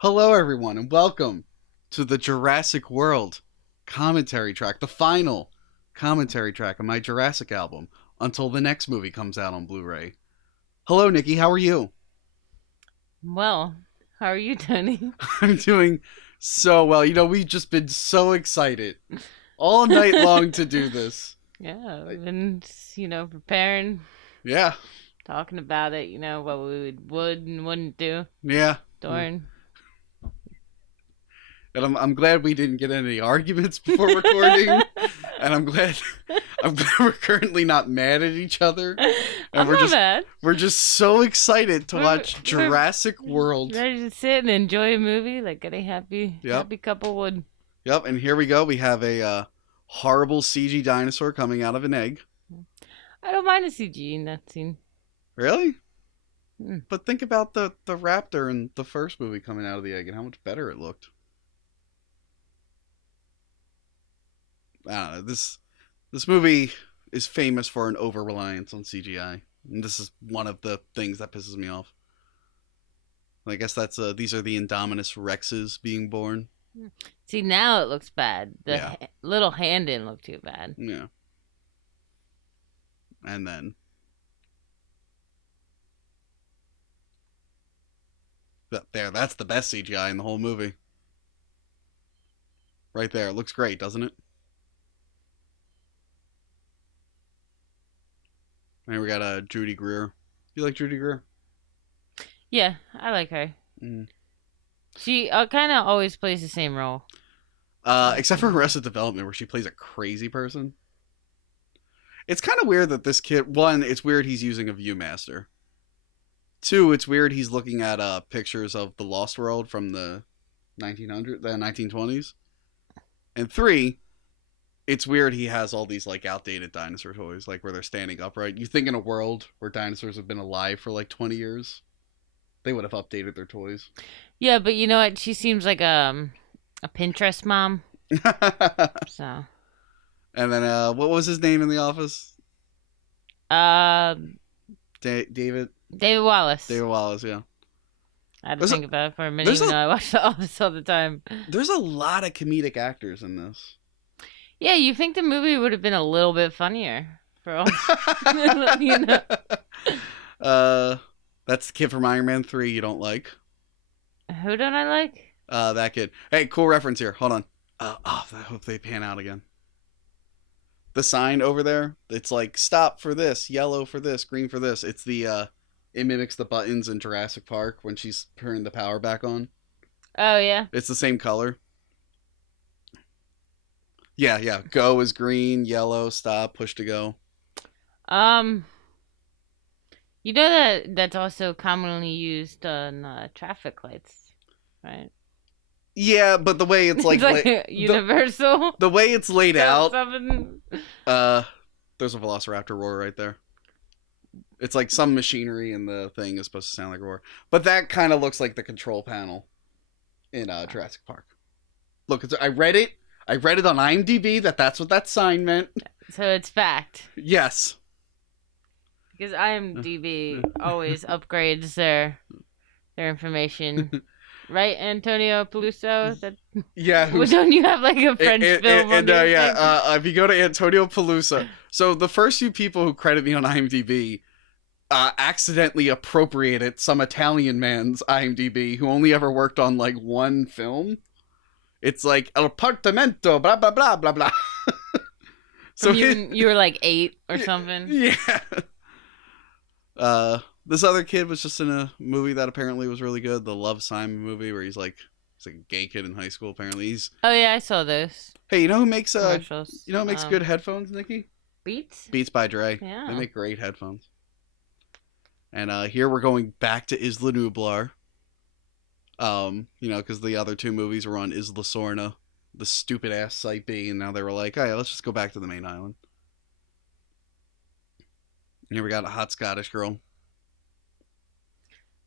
Hello, everyone, and welcome to the Jurassic World commentary track, the final commentary track of my Jurassic album until the next movie comes out on Blu-ray. Hello, Nikki. How are you? Well, how are you, Tony? I'm doing so well. We've just been so excited all night long to do this. Yeah, we've been, preparing, Yeah. talking about it, what we would and wouldn't do Yeah. during. And I'm glad we didn't get any arguments before recording. And I'm glad we're currently not mad at each other. And I'm not mad. We're just so excited to watch Jurassic World. Ready to sit and enjoy a movie like any happy couple would. Yep, and here we go. We have a horrible CG dinosaur coming out of an egg. I don't mind a CG in that scene. Really? But think about the raptor in the first movie coming out of the egg and how much better it looked. I don't know. This movie is famous for an over-reliance on CGI. And this is one of the things that pisses me off. I guess these are the Indominus Rexes being born. See, now it looks bad. The little hand didn't look too bad. Yeah. And then that's the best CGI in the whole movie. Right there. It looks great, doesn't it? And we got Judy Greer. You like Judy Greer? Yeah, I like her. She kind of always plays the same role. Except for Arrested Development, where she plays a crazy person. It's kind of weird that this kid... One, it's weird he's using a Viewmaster. Two, it's weird he's looking at pictures of the Lost World from the 1920s. And three... It's weird he has all these, outdated dinosaur toys, where they're standing upright. You think in a world where dinosaurs have been alive for, 20 years, they would have updated their toys. Yeah, but you know what? She seems like a Pinterest mom. So. And then, what was his name in The Office? David? David Wallace. David Wallace, yeah. I had to think about it for a minute, even though I watch The Office all the time. There's a lot of comedic actors in this. Yeah, you think the movie would have been a little bit funnier for all, That's the kid from Iron Man 3 you don't like. Who don't I like? That kid. Hey, cool reference here. Hold on. I hope they pan out again. The sign over there, it's stop for this, yellow for this, green for this. It's it mimics the buttons in Jurassic Park when she's turning the power back on. Oh, yeah. It's the same color. Yeah. Go is green, yellow, stop, push to go. You know that's also commonly used on traffic lights, right? Yeah, but the way it's it's universal. The way it's laid out. Something. There's a Velociraptor roar right there. It's some machinery in the thing is supposed to sound like a roar, but that kind of looks like the control panel in Jurassic Park. Look, I read it. I read it on IMDb that's what that sign meant. So it's fact. Yes. Because IMDb always upgrades their information. Right, Antonio Peluso? Yeah. Don't you have a French film? If you go to Antonio Peluso. So the first few people who credit me on IMDb accidentally appropriated some Italian man's IMDb who only ever worked on one film. It's appartamento, blah, blah, blah, blah, blah. So you were 8 or something? Yeah. This other kid was just in a movie that apparently was really good. The Love Simon movie where he's a gay kid in high school, apparently. Oh, yeah, I saw those. Hey, you know who makes commercials? You know who makes good headphones, Nikki? Beats? Beats by Dre. Yeah. They make great headphones. And here we're going back to Isla Nublar. Because the other two movies were on Isla Sorna, the stupid ass SKYPE, and now they were like, hey, let's just go back to the main island. And here we got a hot Scottish girl.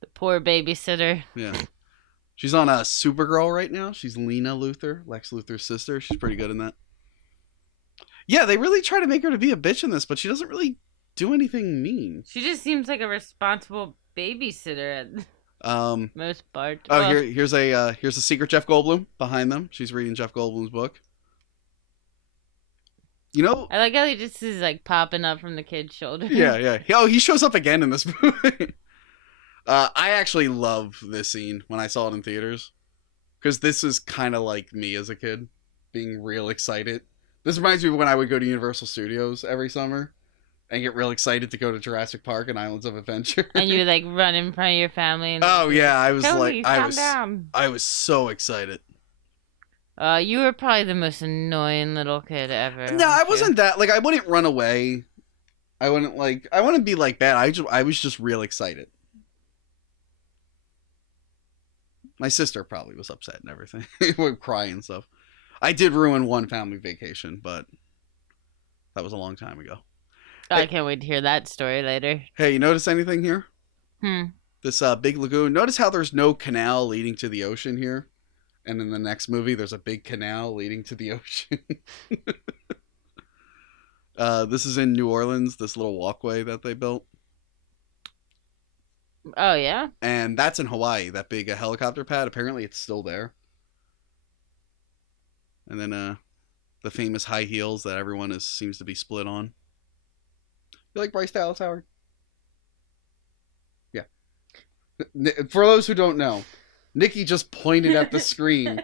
The poor babysitter. Yeah. She's on Supergirl right now. She's Lena Luthor, Lex Luthor's sister. She's pretty good in that. Yeah, they really try to make her to be a bitch in this, but she doesn't really do anything mean. She just seems like a responsible babysitter. Most part. Oh, Well, here's a secret Jeff Goldblum behind them. She's reading Jeff Goldblum's book. You know, I like how he just is like popping up from the kid's shoulder. yeah. Oh, he shows up again in this movie. I actually love this scene when I saw it in theaters, because this is kind of like me as a kid, being real excited. This reminds me of when I would go to Universal Studios every summer and get real excited to go to Jurassic Park and Islands of Adventure. And you would like run in front of your family. And Oh yeah, I was Tony, like, calm down. I was so excited. You were probably the most annoying little kid ever. No, I wasn't that. Like, I wouldn't run away. I wouldn't be like that. I was just real excited. My sister probably was upset and everything. Would cry and stuff. I did ruin one family vacation, but that was a long time ago. I can't wait to hear that story later. Hey, you notice anything here? This big lagoon. Notice how there's no canal leading to the ocean here? And in the next movie, there's a big canal leading to the ocean. This is in New Orleans, this little walkway that they built. Oh, yeah? And that's in Hawaii, that big helicopter pad. Apparently, it's still there. And then the famous high heels that everyone seems to be split on. You like Bryce Dallas Howard? Yeah. For those who don't know, Nikki just pointed at the screen.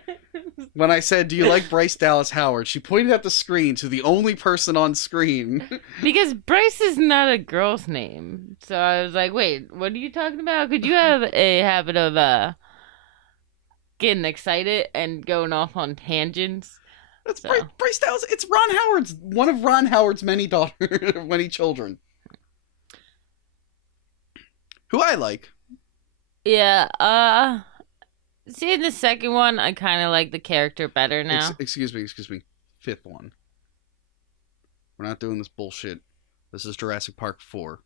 When I said, do you like Bryce Dallas Howard? She pointed at the screen to the only person on screen. Because Bryce is not a girl's name. So I was like, wait, what are you talking about? Could you have a habit of getting excited and going off on tangents? That's Bryce Dallas. It's Ron Howard's, one of Ron Howard's many children. Who I like. Yeah, see, in the second one, I kind of like the character better now. Excuse me. Fifth one. We're not doing this bullshit. This is Jurassic Park 4.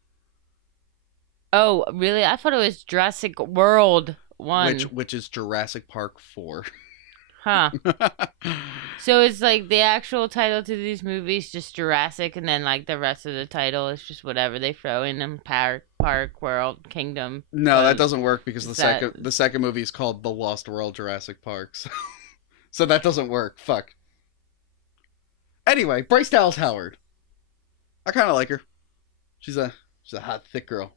Oh, really? I thought it was Jurassic World 1. Which is Jurassic Park 4. Huh. So it's like the actual title to these movies just Jurassic, and then like the rest of the title is just whatever they throw in them. Park, World, Kingdom. No, that doesn't work because the second movie is called The Lost World Jurassic Park. So that doesn't work. Fuck. Anyway, Bryce Dallas Howard. I kind of like her. She's a hot, thick girl.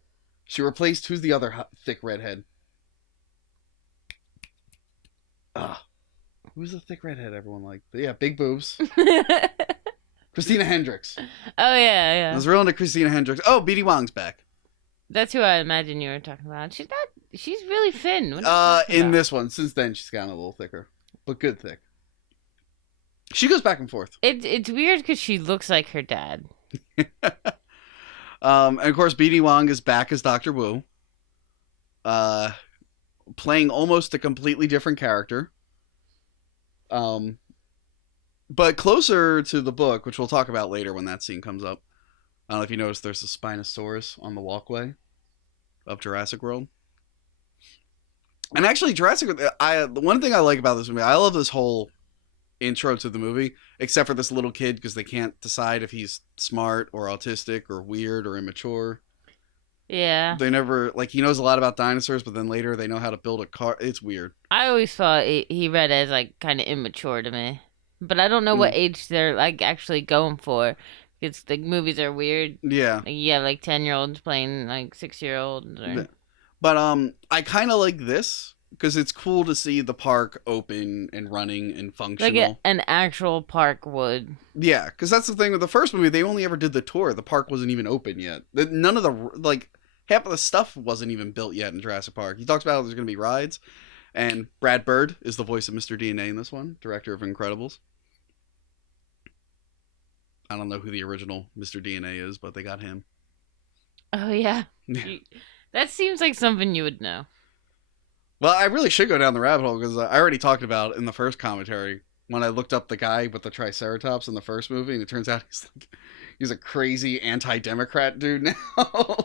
She replaced, who's the other hot, thick redhead? Who's the thick redhead everyone liked? Yeah, big boobs. Christina Hendricks. Oh, yeah. I was real into Christina Hendricks. Oh, BD Wong's back. That's who I imagine you were talking about. She's really thin. In this one, since then she's gotten a little thicker, but good thick. She goes back and forth. It's weird because she looks like her dad. And of course, BD Wong is back as Dr. Wu. Playing almost a completely different character. But closer to the book, which we'll talk about later when that scene comes up. I don't know if you noticed there's a Spinosaurus on the walkway of Jurassic World. And actually, the one thing I like about this movie, I love this whole intro to the movie, except for this little kid, because they can't decide if he's smart or autistic or weird or immature. Yeah. They never, like, he knows a lot about dinosaurs, but then later they know how to build a car. It's weird. I always thought he read as, like, kind of immature to me. But I don't know what age they're, like, actually going for. Because the movies are weird. Yeah. Like, you have, like, 10-year-olds playing, like, 6-year-olds. Or... But I kind of like this, because it's cool to see the park open and running and functional. Like an actual park would. Yeah, because that's the thing with the first movie. They only ever did the tour. The park wasn't even open yet. None of the, like, half of the stuff wasn't even built yet in Jurassic Park. He talks about how there's going to be rides. And Brad Bird is the voice of Mr. DNA in this one, director of Incredibles. I don't know who the original Mr. DNA is, but they got him. Oh, yeah. That seems like something you would know. Well, I really should go down the rabbit hole, because I already talked about in the first commentary when I looked up the guy with the Triceratops in the first movie, and it turns out he's a crazy anti-democrat dude now.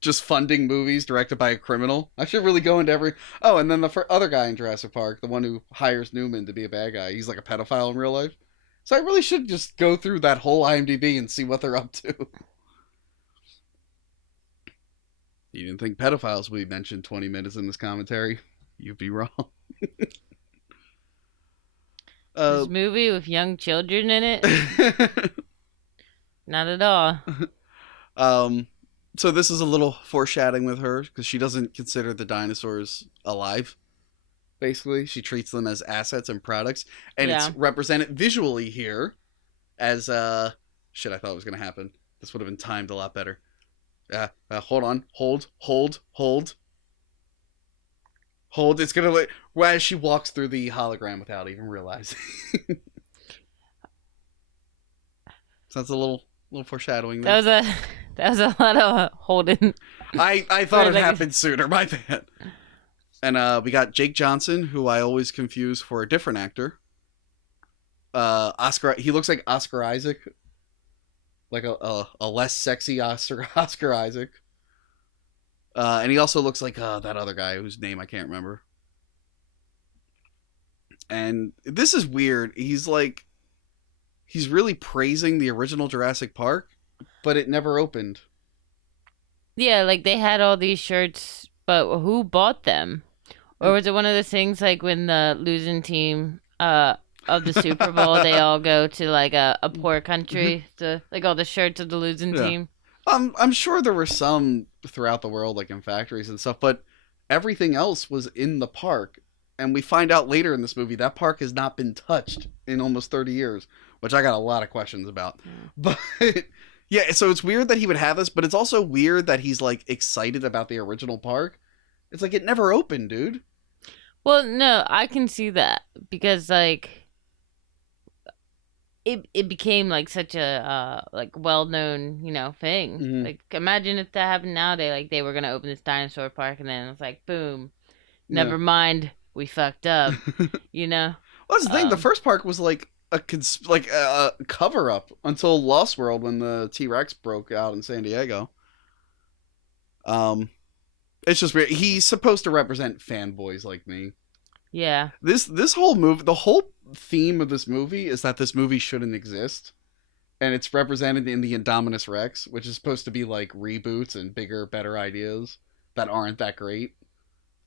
Just funding movies directed by a criminal. I should really go into every... Oh, and then the other guy in Jurassic Park, the one who hires Newman to be a bad guy, he's like a pedophile in real life. So I really should just go through that whole IMDb and see what they're up to. You didn't think pedophiles would be mentioned 20 minutes in this commentary? You'd be wrong. This movie with young children in it? Not at all. So this is a little foreshadowing with her because she doesn't consider the dinosaurs alive. Basically, she treats them as assets and products, and it's represented visually here as shit. I thought it was gonna happen. This would have been timed a lot better. Hold on, hold. It's gonna like as she walks through the hologram without even realizing. So that's a little foreshadowing there. That was a lot of holding. I thought it happened sooner. My bad. And we got Jake Johnson, who I always confuse for a different actor. Oscar. He looks like Oscar Isaac, like a less sexy Oscar Isaac. And he also looks like that other guy whose name I can't remember. And this is weird. He's really praising the original Jurassic Park, but it never opened. Yeah, like they had all these shirts, but who bought them? Or was it one of those things like when the losing team of the Super Bowl, they all go to like a poor country, to like all the shirts of the losing team? I'm sure there were some throughout the world, like in factories and stuff, but everything else was in the park. And we find out later in this movie that park has not been touched in almost 30 years, which I got a lot of questions about. But yeah, so it's weird that he would have this, but it's also weird that he's like excited about the original park. It's like it never opened, dude. Well, no, I can see that because like it became like such a like well-known, thing. Mm-hmm. Like imagine if that happened nowadays, like they were going to open this dinosaur park and then it's like boom. Never mind, we fucked up, Well, that's the thing. The first park was like a cover-up until Lost World when the T-Rex broke out in San Diego. It's just weird. He's supposed to represent fanboys like me. Yeah. This whole movie, the whole theme of this movie is that this movie shouldn't exist. And it's represented in the Indominus Rex, which is supposed to be like reboots and bigger, better ideas that aren't that great.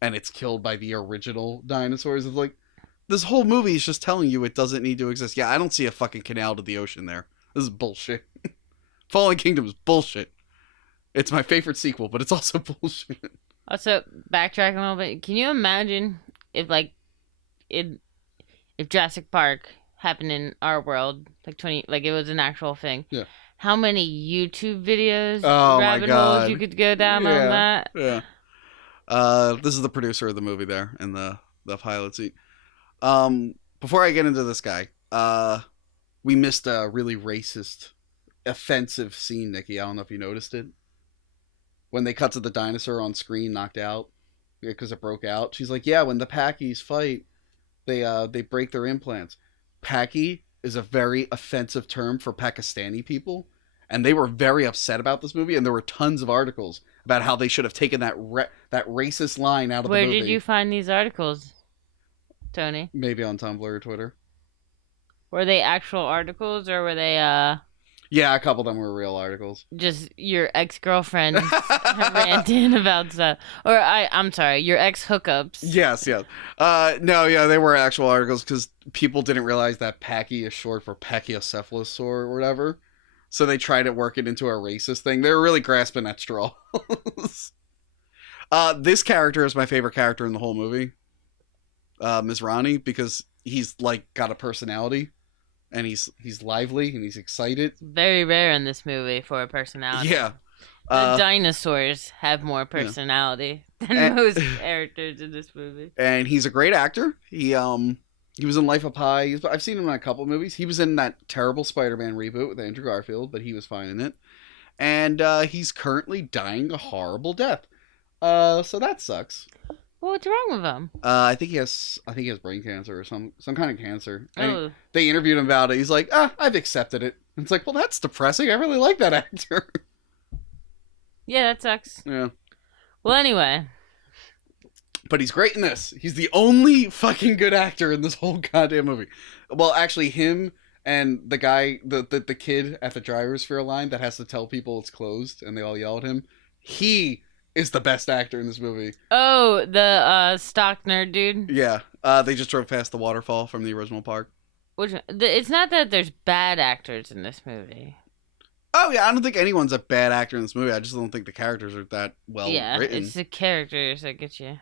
And it's killed by the original dinosaurs. It's like, this whole movie is just telling you it doesn't need to exist. Yeah, I don't see a fucking canal to the ocean there. This is bullshit. Fallen Kingdom is bullshit. It's my favorite sequel, but it's also bullshit. Also, backtracking a little bit, can you imagine if if Jurassic Park happened in our world, like it was an actual thing? Yeah. How many YouTube videos, rabbit holes you could go down on that? Yeah. This is the producer of the movie there in the pilot seat. Before I get into this guy, we missed a really racist, offensive scene, Nikki. I don't know if you noticed it. When they cut to the dinosaur on screen knocked out because it broke out. She's like, yeah, when the Packies fight, they break their implants. Paki is a very offensive term for Pakistani people. And they were very upset about this movie. And there were tons of articles about how they should have taken that racist line out of the movie. Where did you find these articles, Tony? Maybe on Tumblr or Twitter. Were they actual articles or were they Yeah, a couple of them were real articles. Just your ex-girlfriend ranting about stuff. Or I'm sorry, your ex-hookups. Yes. No, yeah, they were actual articles because people didn't realize that Paki is short for Pachycephalosaur or whatever. So they tried to work it into a racist thing. They were really grasping at straws. This character is my favorite character in the whole movie. Mizrani, because he's like got a personality. And he's lively and he's excited. Very rare in this movie for a personality. Yeah. The dinosaurs have more personality than most characters in this movie. And he's a great actor. He was in Life of Pi. I've seen him in a couple of movies. He was in that terrible Spider-Man reboot with Andrew Garfield, but he was fine in it. And he's currently dying a horrible death. So that sucks. Well, what's wrong with him? I think he has brain cancer or some kind of cancer. Oh. They interviewed him about it. He's like, I've accepted it. And it's like, well, that's depressing. I really like that actor. Yeah, that sucks. Yeah. Well, anyway. But he's great in this. He's the only fucking good actor in this whole goddamn movie. Well, actually, him and the guy, the kid at the driver's fair line that has to tell people it's closed and they all yell at him. He is the best actor in this movie. Oh, the stock nerd dude. Yeah, they just drove past the waterfall from the original park. It's not that there's bad actors in this movie. Oh yeah, I don't think anyone's a bad actor in this movie. I just don't think the characters are that well written. It's the characters that get you.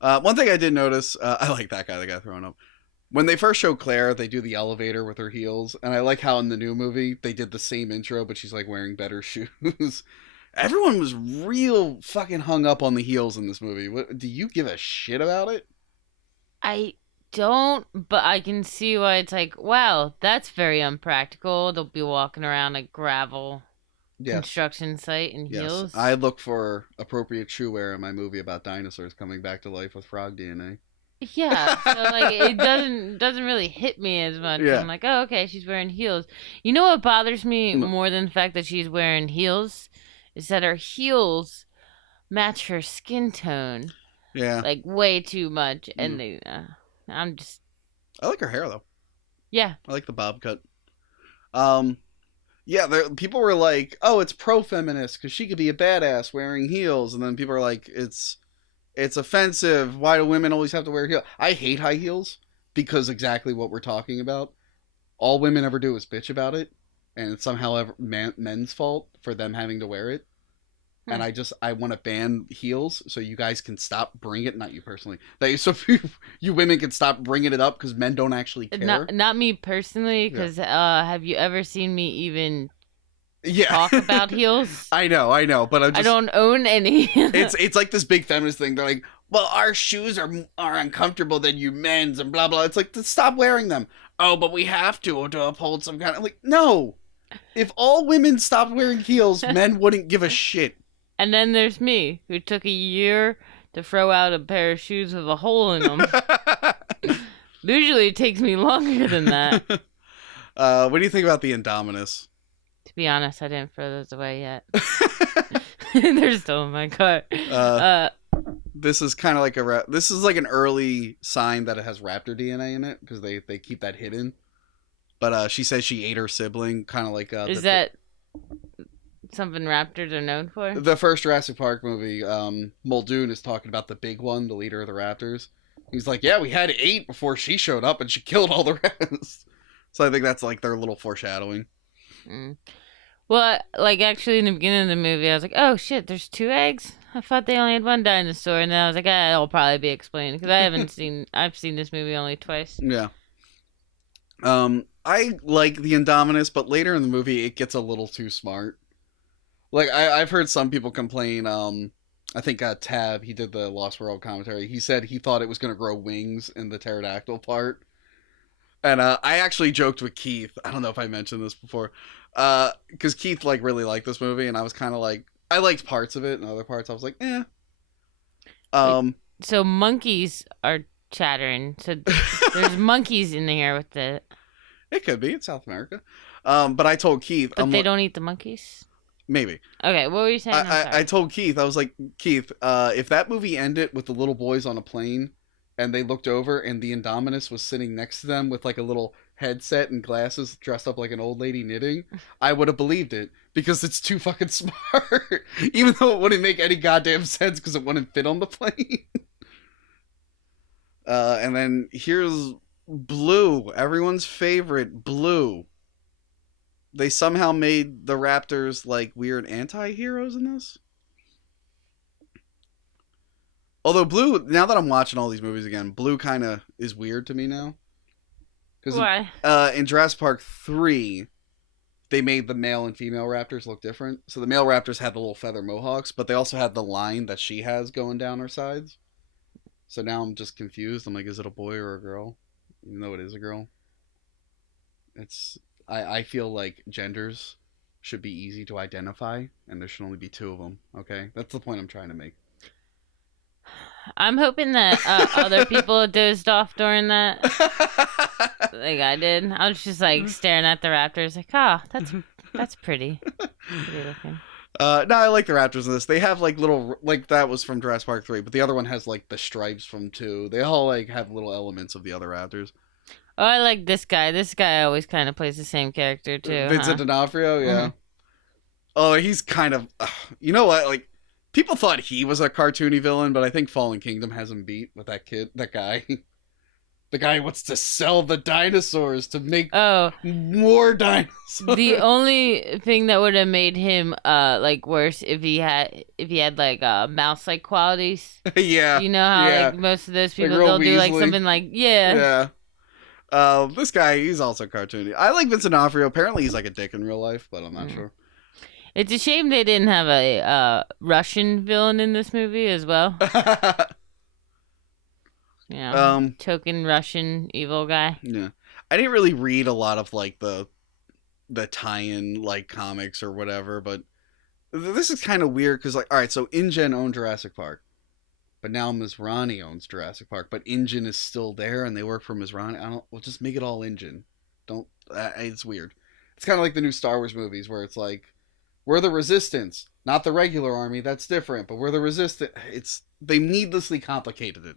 One thing I did notice, I like that guy that got thrown up. When they first show Claire, they do the elevator with her heels, and I like how in the new movie they did the same intro, but she's like wearing better shoes. Everyone was real fucking hung up on the heels in this movie. What, do you give a shit about it? I don't, but I can see why it's like, wow, that's very unpractical. They'll be walking around a gravel construction site in heels. I look for appropriate shoe wear in my movie about dinosaurs coming back to life with frog DNA. Yeah, so like it doesn't really hit me as much. Yeah. I'm like, oh, okay, she's wearing heels. You know what bothers me more than the fact that she's wearing heels is that her heels match her skin tone. Yeah, like way too much, and I'm just. I like her hair though. Yeah, I like the bob cut. Yeah, people were like, "Oh, it's pro-feminist because she could be a badass wearing heels," and then people are like, It's offensive. Why do women always have to wear heels? I hate high heels because exactly what we're talking about. All women ever do is bitch about it, and it's somehow men's fault for them having to wear it. And I want to ban heels so you guys can stop bringing it. Not you personally. So you women can stop bringing it up because men don't actually care. Not me personally, because have you ever seen me even talk about heels? I know, but I don't own any. it's like this big feminist thing. They're like, well, our shoes are uncomfortable than you men's and blah blah. It's like, stop wearing them. Oh, but we have to uphold some kind of like, no. If all women stopped wearing heels, men wouldn't give a shit. And then there's me, who took a year to throw out a pair of shoes with a hole in them. Usually it takes me longer than that. What do you think about the Indominus? To be honest, I didn't throw those away yet. They're still in my car. This is kind of like this is like an early sign that it has raptor DNA in it because they keep that hidden. But she says she ate her sibling, kind of like. Is that something raptors are known for? The first Jurassic Park movie, Muldoon is talking about the big one, the leader of the raptors. He's like, yeah, we had 8 before she showed up and she killed all the rest. So I think that's like their little foreshadowing. Well, like actually in the beginning of the movie, I was like, oh shit, there's 2 eggs? I thought they only had 1 dinosaur. And then I was like, it'll probably be explained because I've seen this movie only twice. Yeah. I like the Indominus, but later in the movie, it gets a little too smart. Like, I've heard some people complain, I think Tab, he did the Lost World commentary, he said he thought it was going to grow wings in the pterodactyl part. And I actually joked with Keith, I don't know if I mentioned this before, because Keith, like, really liked this movie, and I was kind of like, I liked parts of it, and other parts I was like, eh. So monkeys are chattering, so there's monkeys in here with the... It could be, it's South America. But I told Keith... But they don't eat the monkeys? Maybe. Okay, what were you saying? I told Keith, I was like, Keith, if that movie ended with the little boys on a plane and they looked over and the Indominus was sitting next to them with like a little headset and glasses dressed up like an old lady knitting, I would have believed it because it's too fucking smart. Even though it wouldn't make any goddamn sense because it wouldn't fit on the plane. And then here's Blue, everyone's favorite, Blue. They somehow made the Raptors like weird anti-heroes in this. Although Blue, now that I'm watching all these movies again, Blue kind of is weird to me now. Why? In Jurassic Park 3, they made the male and female raptors look different. So the male raptors had the little feather mohawks, but they also had the line that she has going down her sides. So now I'm just confused. I'm like, is it a boy or a girl? Even though it is a girl. I feel like genders should be easy to identify, and there should only be 2 of them, okay? That's the point I'm trying to make. I'm hoping that other people dozed off during that. Like I did. I was just like staring at the raptors like, that's pretty. Pretty looking. No, I like the raptors in this. They have like little, like that was from Jurassic Park 3, but the other one has like the stripes from 2. They all like have little elements of the other raptors. Oh, I like this guy. This guy always kind of plays the same character too. Vincent D'Onofrio, yeah. Mm-hmm. Oh, he's kind of. You know what? Like, people thought he was a cartoony villain, but I think Fallen Kingdom has him beat with that guy. The guy who wants to sell the dinosaurs to make Oh, more dinosaurs. the only thing that would have made him like worse if he had like mouse-like qualities. Yeah. You know how Yeah. like most of those Like people real they'll do like Weasley. something like yeah. This guy, he's also cartoony. I like Vincent D'Onofrio. Apparently, he's like a dick in real life, but I'm not sure. It's a shame they didn't have a Russian villain in this movie as well. Yeah, token Russian evil guy. Yeah, I didn't really read a lot of like the tie-in like comics or whatever, but this is kind of weird because like, all right, so InGen owned Jurassic Park, but now Mizrahi owns Jurassic Park, but InGen is still there and they work for Mizrahi. We'll just make it all InGen. Don't. It's weird. It's kind of like the new Star Wars movies where it's like, we're the Resistance, not the regular army. That's different, but we're the Resistance. They needlessly complicated it.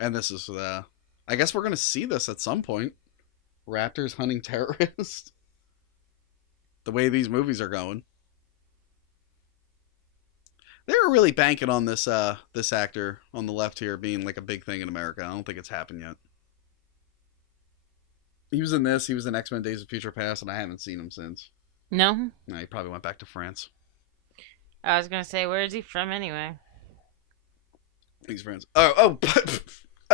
And this is, I guess we're going to see this at some point. Raptors hunting terrorists. The way these movies are going. They were really banking on this this actor on the left here being like a big thing in America. I don't think it's happened yet. He was in this. He was in X-Men Days of Future Past, and I haven't seen him since. No? No, he probably went back to France. I was going to say, where is he from anyway? He's France. Oh,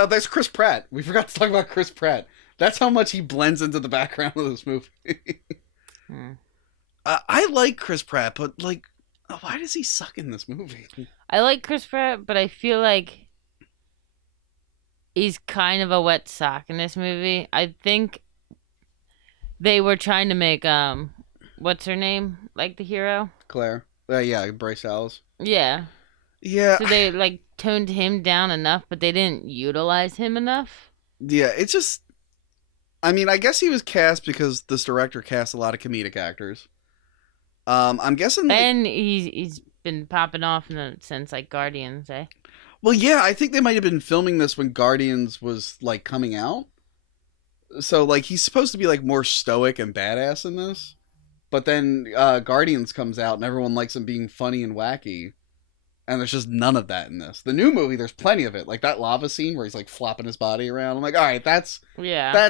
that's Chris Pratt. We forgot to talk about Chris Pratt. That's how much he blends into the background of this movie. I like Chris Pratt, but like, why does he suck in this movie? I like Chris Pratt, but I feel like he's kind of a wet sock in this movie. I think they were trying to make what's her name, like the hero? Claire. Yeah, Bryce Dallas. Yeah. Yeah. So they like toned him down enough, but they didn't utilize him enough. Yeah, it's just, I mean, I guess he was cast because this director cast a lot of comedic actors. I'm guessing. And he's been popping off since like Guardians, eh? Well, yeah, I think they might have been filming this when Guardians was like coming out. So like he's supposed to be like more stoic and badass in this, but then Guardians comes out and everyone likes him being funny and wacky, and there's just none of that in this. The new movie, there's plenty of it, like that lava scene where he's like flopping his body around. I'm like, all right, that's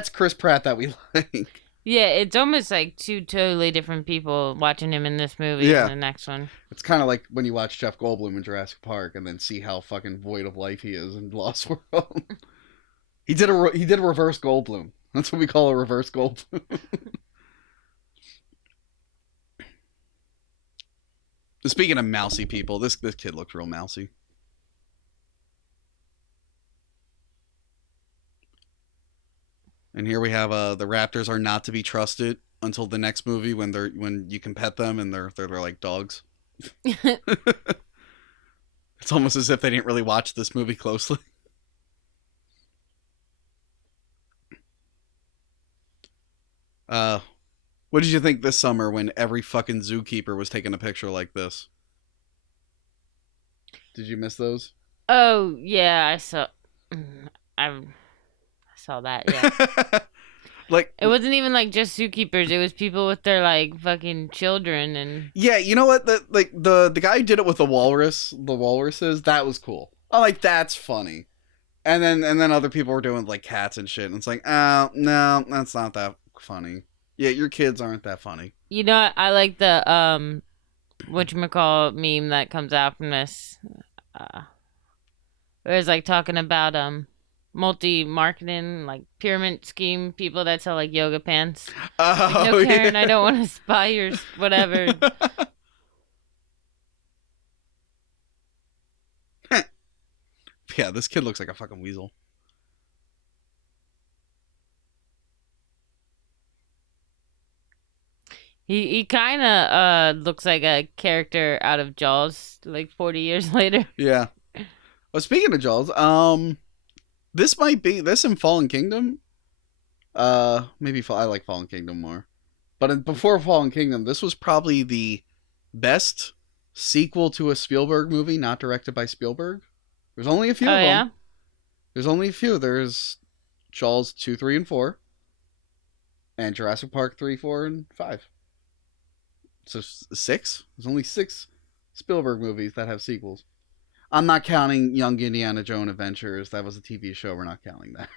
Chris Pratt that we like. Yeah, it's almost like two totally different people watching him in this movie and the next one. It's kind of like when you watch Jeff Goldblum in Jurassic Park and then see how fucking void of life he is in Lost World. He did a reverse Goldblum. That's what we call a reverse Goldblum. Speaking of mousy people, this kid looks real mousy. And here we have the raptors are not to be trusted until the next movie when you can pet them and they're like dogs. It's almost as if they didn't really watch this movie closely. What did you think this summer when every fucking zookeeper was taking a picture like this? Did you miss those? Oh yeah, I saw that. Yeah. Like, it wasn't even like just zookeepers. It was people with their like fucking children and. Yeah, you know what? The guy who did it with the walruses. That was cool. Oh, like that's funny. And then other people were doing like cats and shit, and it's like, oh no, that's not that funny. Yeah, your kids aren't that funny. You know, I like the whatchamacallit meme that comes out from this. Where it's like talking about multi-marketing, like pyramid scheme people that sell like yoga pants. Oh, like, no, Karen, yeah. I don't want to spy your whatever. Yeah, this kid looks like a fucking weasel. He kind of looks like a character out of Jaws, like 40 years later. Yeah. Well, speaking of Jaws, this might be this in Fallen Kingdom. Maybe I like Fallen Kingdom more, but before Fallen Kingdom, this was probably the best sequel to a Spielberg movie not directed by Spielberg. There's only a few of them. Yeah? There's only a few. There's Jaws 2, 3, and 4. and Jurassic Park 3, 4, and 5. So 6? There's only 6 Spielberg movies that have sequels. I'm not counting Young Indiana Jones Adventures. That was a TV show. We're not counting that.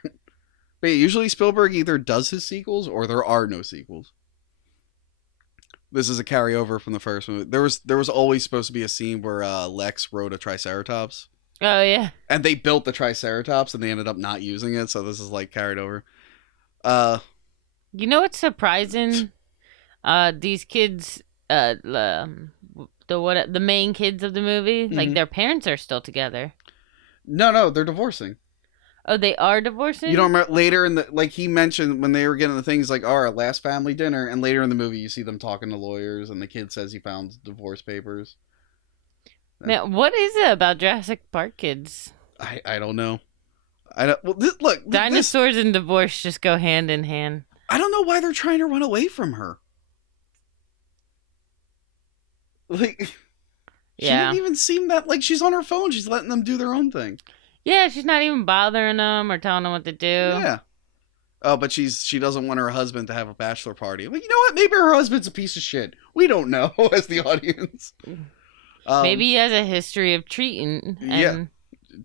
But yeah, usually Spielberg either does his sequels or there are no sequels. This is a carryover from the first movie. There was always supposed to be a scene where Lex rode a Triceratops. Oh, yeah. And they built the Triceratops and they ended up not using it, so this is like carried over. You know what's surprising? These kids, the main kids of the movie, like their parents are still together. No, they're divorcing. Oh, they are divorcing? You don't remember later in the, like he mentioned when they were getting the things like, oh, our last family dinner, and later in the movie you see them talking to lawyers and the kid says he found divorce papers. Man, what is it about Jurassic Park kids? I don't know. I don't. Well, look, dinosaurs and divorce just go hand in hand. I don't know why they're trying to run away from her. Like, she didn't even seem that, like, she's on her phone. She's letting them do their own thing. Yeah, she's not even bothering them or telling them what to do. Yeah. Oh, but she doesn't want her husband to have a bachelor party. Like, you know what? Maybe her husband's a piece of shit. We don't know as the audience. Maybe he has a history of cheating. Yeah.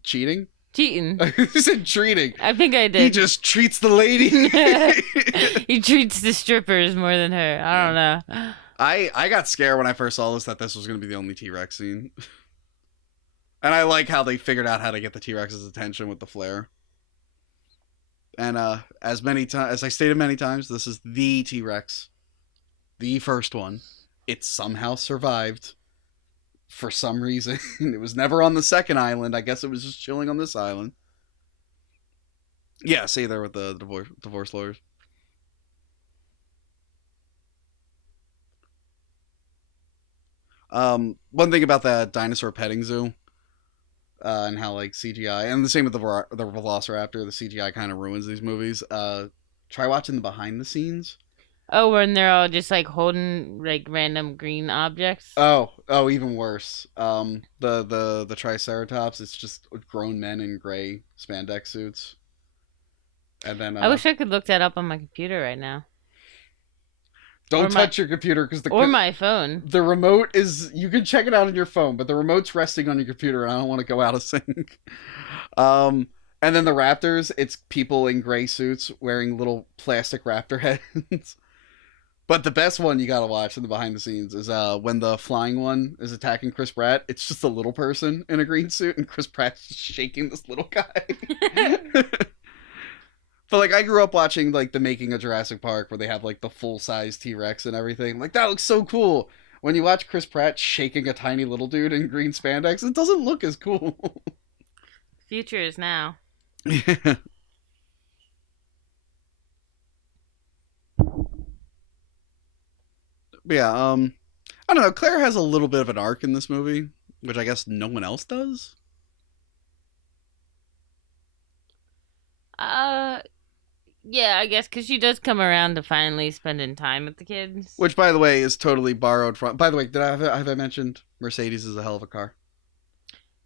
Cheating? Cheating. You said treating. I think I did. He just treats the lady. He treats the strippers more than her. I don't know. I got scared when I first saw this that this was going to be the only T-Rex scene. And I like how they figured out how to get the T-Rex's attention with the flare. And as I stated many times, this is the T-Rex. The first one. It somehow survived. For some reason. It was never on the second island. I guess it was just chilling on this island. Yeah, stay there with the divorce lawyers. One thing about that dinosaur petting zoo, and how like CGI, and the same with the Velociraptor, the CGI kind of ruins these movies. Try watching the behind the scenes. Oh, when they're all just like holding like random green objects. Oh, even worse. The Triceratops, it's just grown men in gray spandex suits. And then I wish I could look that up on my computer right now. Don't touch your computer because or my phone. The remote is, you can check it out on your phone, but the remote's resting on your computer, and I don't want to go out of sync. And then the raptors, it's people in gray suits wearing little plastic raptor heads. But the best one you gotta watch in the behind the scenes is when the flying one is attacking Chris Pratt. It's just a little person in a green suit, and Chris Pratt's just shaking this little guy. But like, I grew up watching like the making of Jurassic Park, where they have like the full size T-Rex and everything. Like, that looks so cool. When you watch Chris Pratt shaking a tiny little dude in green spandex, it doesn't look as cool. Future is now. Yeah. But yeah, I don't know. Claire has a little bit of an arc in this movie, which I guess no one else does. Yeah, I guess because she does come around to finally spending time with the kids. Which, by the way, is totally borrowed from. By the way, have I mentioned Mercedes is a hell of a car?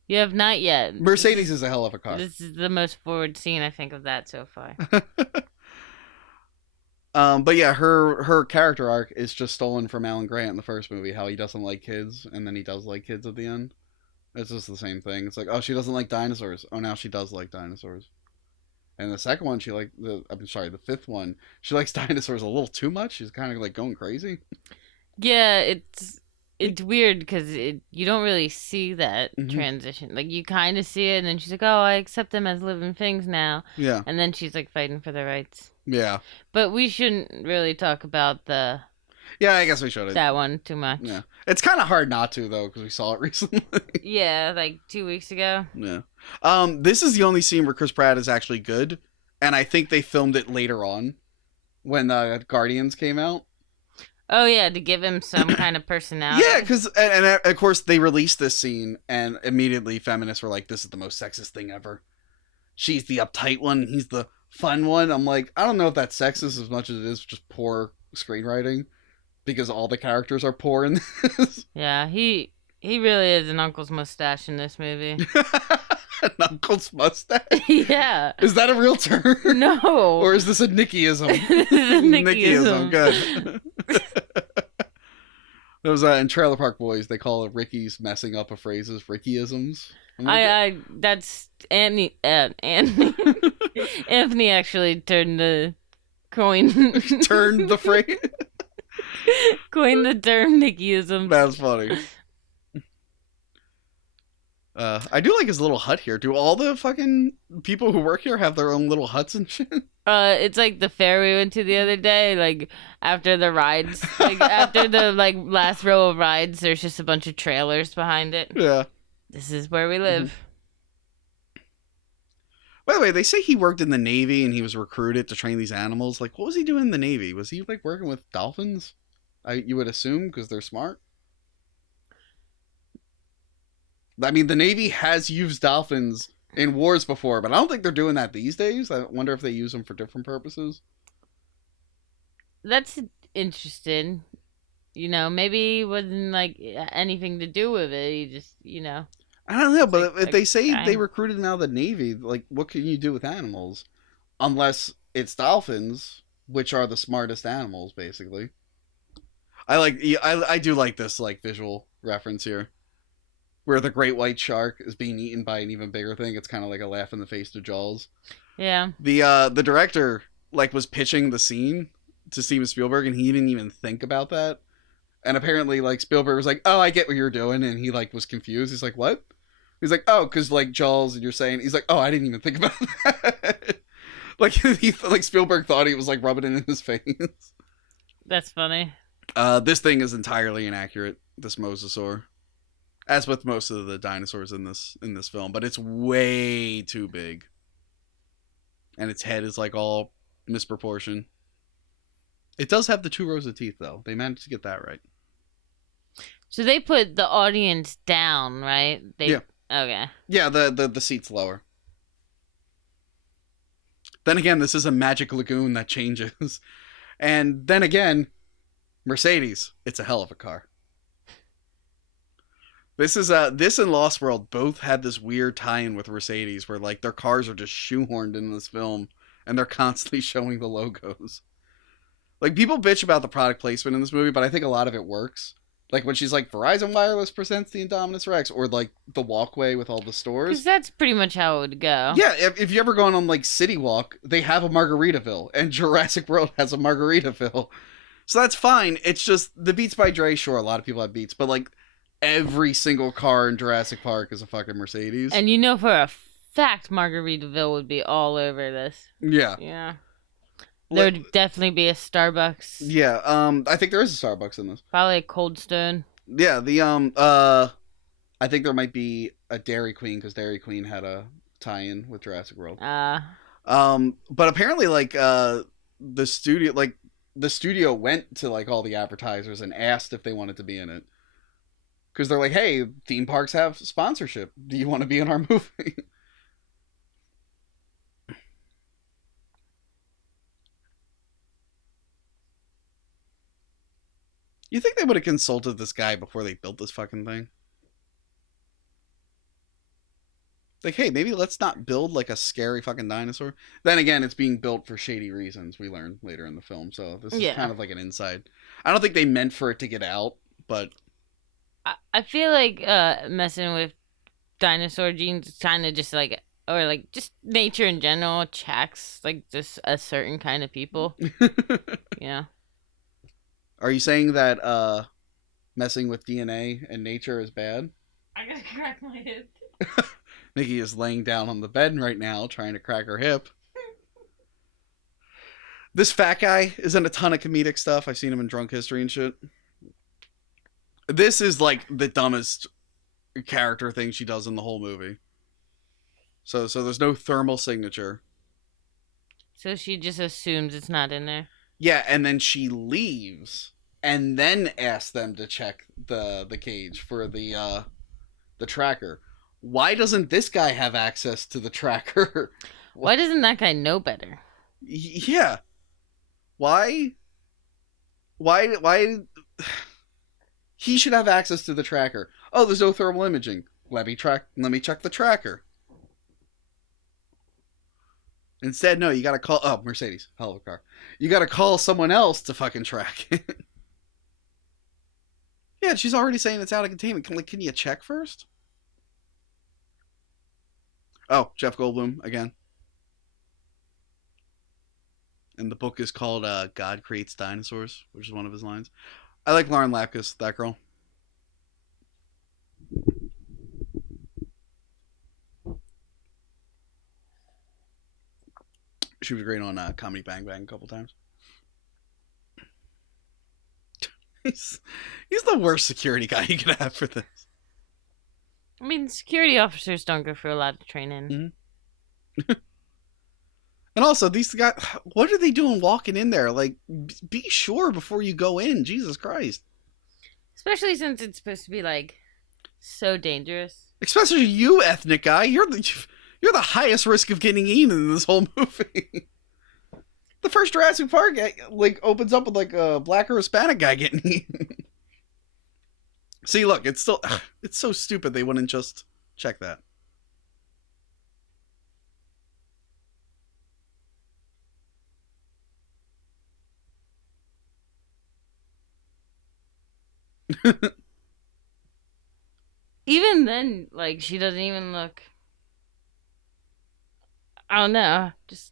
You have not yet. Mercedes is a hell of a car. This is the most forward scene I think of that so far. But yeah, her character arc is just stolen from Alan Grant in the first movie. How he doesn't like kids, and then he does like kids at the end. It's just the same thing. It's like, oh, she doesn't like dinosaurs. Oh, now she does like dinosaurs. And the second one, the fifth one, she likes dinosaurs a little too much. She's kind of like going crazy. Yeah, it's weird because you don't really see that transition. Like, you kind of see it, and then she's like, oh, I accept them as living things now. Yeah. And then she's like fighting for their rights. Yeah. But we shouldn't really talk about Yeah, I guess we should. That one too much. Yeah. It's kind of hard not to, though, because we saw it recently. Yeah, like 2 weeks ago. Yeah. This is the only scene where Chris Pratt is actually good, and I think they filmed it later on when Guardians came out. Oh, yeah, to give him some kind of personality. Yeah, because, and of course, they released this scene, and immediately feminists were like, this is the most sexist thing ever. She's the uptight one, he's the fun one. I'm like, I don't know if that's sexist as much as it is just poor screenwriting, because all the characters are poor in this. Yeah, he really is an uncle's mustache in this movie. An uncle's mustache? Yeah. Is that a real term? No. Or is this a Nickyism? This is a Nickyism. Good. Those in Trailer Park Boys, they call it Ricky's messing up of phrases Rickyisms. That's Anthony. Anthony actually turned the coin. Turned the phrase. Coined the term Nickyism. That's funny. I do like his little hut here. Do all the fucking people who work here have their own little huts and shit? It's like the fair we went to the other day. Like after the rides, like after the last row of rides, there's just a bunch of trailers behind it. Yeah. This is where we live. By the way, they say he worked in the Navy and he was recruited to train these animals. Like, what was he doing in the Navy? Was he like working with dolphins? You would assume because they're smart. I mean, the Navy has used dolphins in wars before, but I don't think they're doing that these days. I wonder if they use them for different purposes. That's interesting. You know, maybe it wasn't like anything to do with it. He just, I don't know, but if they say guy. they recruited him out of the Navy, like, what can you do with animals? Unless it's dolphins, which are the smartest animals, basically. I do like this, like, visual reference here. Where the great white shark is being eaten by an even bigger thing. It's kind of like a laugh in the face to Jaws. Yeah. The director, like, was pitching the scene to Steven Spielberg, and he didn't even think about that. And apparently, like, Spielberg was like, oh, I get what you're doing. And he, like, was confused. He's like, what? He's like, oh, because, like, Jaws, and you're saying... He's like, oh, I didn't even think about that. Like, Spielberg thought he was, like, rubbing it in his face. That's funny. This thing is entirely inaccurate, this mosasaur. As with most of the dinosaurs in this film. But it's way too big. And its head is, like, all misproportioned. It does have the 2 rows of teeth, though. They managed to get that right. So they put the audience down, right? Yeah. Okay. Yeah, the seat's lower. Then again, this is a magic lagoon that changes. And then again, Mercedes. It's a hell of a car. This and Lost World both had this weird tie-in with Mercedes where, like, their cars are just shoehorned in this film and they're constantly showing the logos. Like, people bitch about the product placement in this movie, but I think a lot of it works. Like, when she's like, Verizon Wireless presents the Indominus Rex, or, like, the walkway with all the stores. Because that's pretty much how it would go. Yeah, if you're ever going on, like, City Walk, they have a Margaritaville, and Jurassic World has a Margaritaville. So that's fine. It's just, the Beats by Dre, sure, a lot of people have Beats, but, like, every single car in Jurassic Park is a fucking Mercedes. And you know for a fact Margaritaville would be all over this. Yeah. Yeah. There would definitely be a Starbucks. Yeah, I think there is a Starbucks in this. Probably a Cold Stone. Yeah, I think there might be a Dairy Queen, because Dairy Queen had a tie-in with Jurassic World. But apparently, like, the studio went to, like, all the advertisers and asked if they wanted to be in it. Because they're like, hey, theme parks have sponsorship. Do you want to be in our movie? You think they would have consulted this guy before they built this fucking thing? Like, hey, maybe let's not build, like, a scary fucking dinosaur. Then again, it's being built for shady reasons, we learn later in the film. So this is kind of like an inside. I don't think they meant for it to get out, but... I feel like messing with dinosaur genes is kind of just like... Or, like, just nature in general attracts, like, just a certain kind of people. Yeah. Are you saying that messing with DNA and nature is bad? I gotta crack my hip. Nikki is laying down on the bed right now trying to crack her hip. This fat guy is in a ton of comedic stuff. I've seen him in Drunk History and shit. This is like the dumbest character thing she does in the whole movie. So there's no thermal signature. So she just assumes it's not in there. Yeah, and then she leaves and then asks them to check the cage for the tracker. Why doesn't this guy have access to the tracker? Why doesn't that guy know better? Yeah. Why? He should have access to the tracker. Oh, there's no thermal imaging. Let me check the tracker. Instead, no, you gotta call. Oh, Mercedes, hell of a car. You gotta call someone else to fucking track it. Yeah, she's already saying it's out of containment. Can you check first? Oh, Jeff Goldblum again. And the book is called God Creates Dinosaurs, which is one of his lines. I like Lauren Lapkus, that girl. She was great on Comedy Bang Bang a couple times. He's the worst security guy you could have for this. I mean, security officers don't go through a lot of training. Mm-hmm. And also, these guys, what are they doing walking in there? Like, be sure before you go in. Jesus Christ. Especially since it's supposed to be, like, so dangerous. Especially you, ethnic guy. You're the highest risk of getting eaten in this whole movie. The first Jurassic Park, like, opens up with, like, a black or Hispanic guy getting eaten. See, look, it's so stupid they wouldn't just check that. Even then, like, she doesn't even look... I don't know. Just...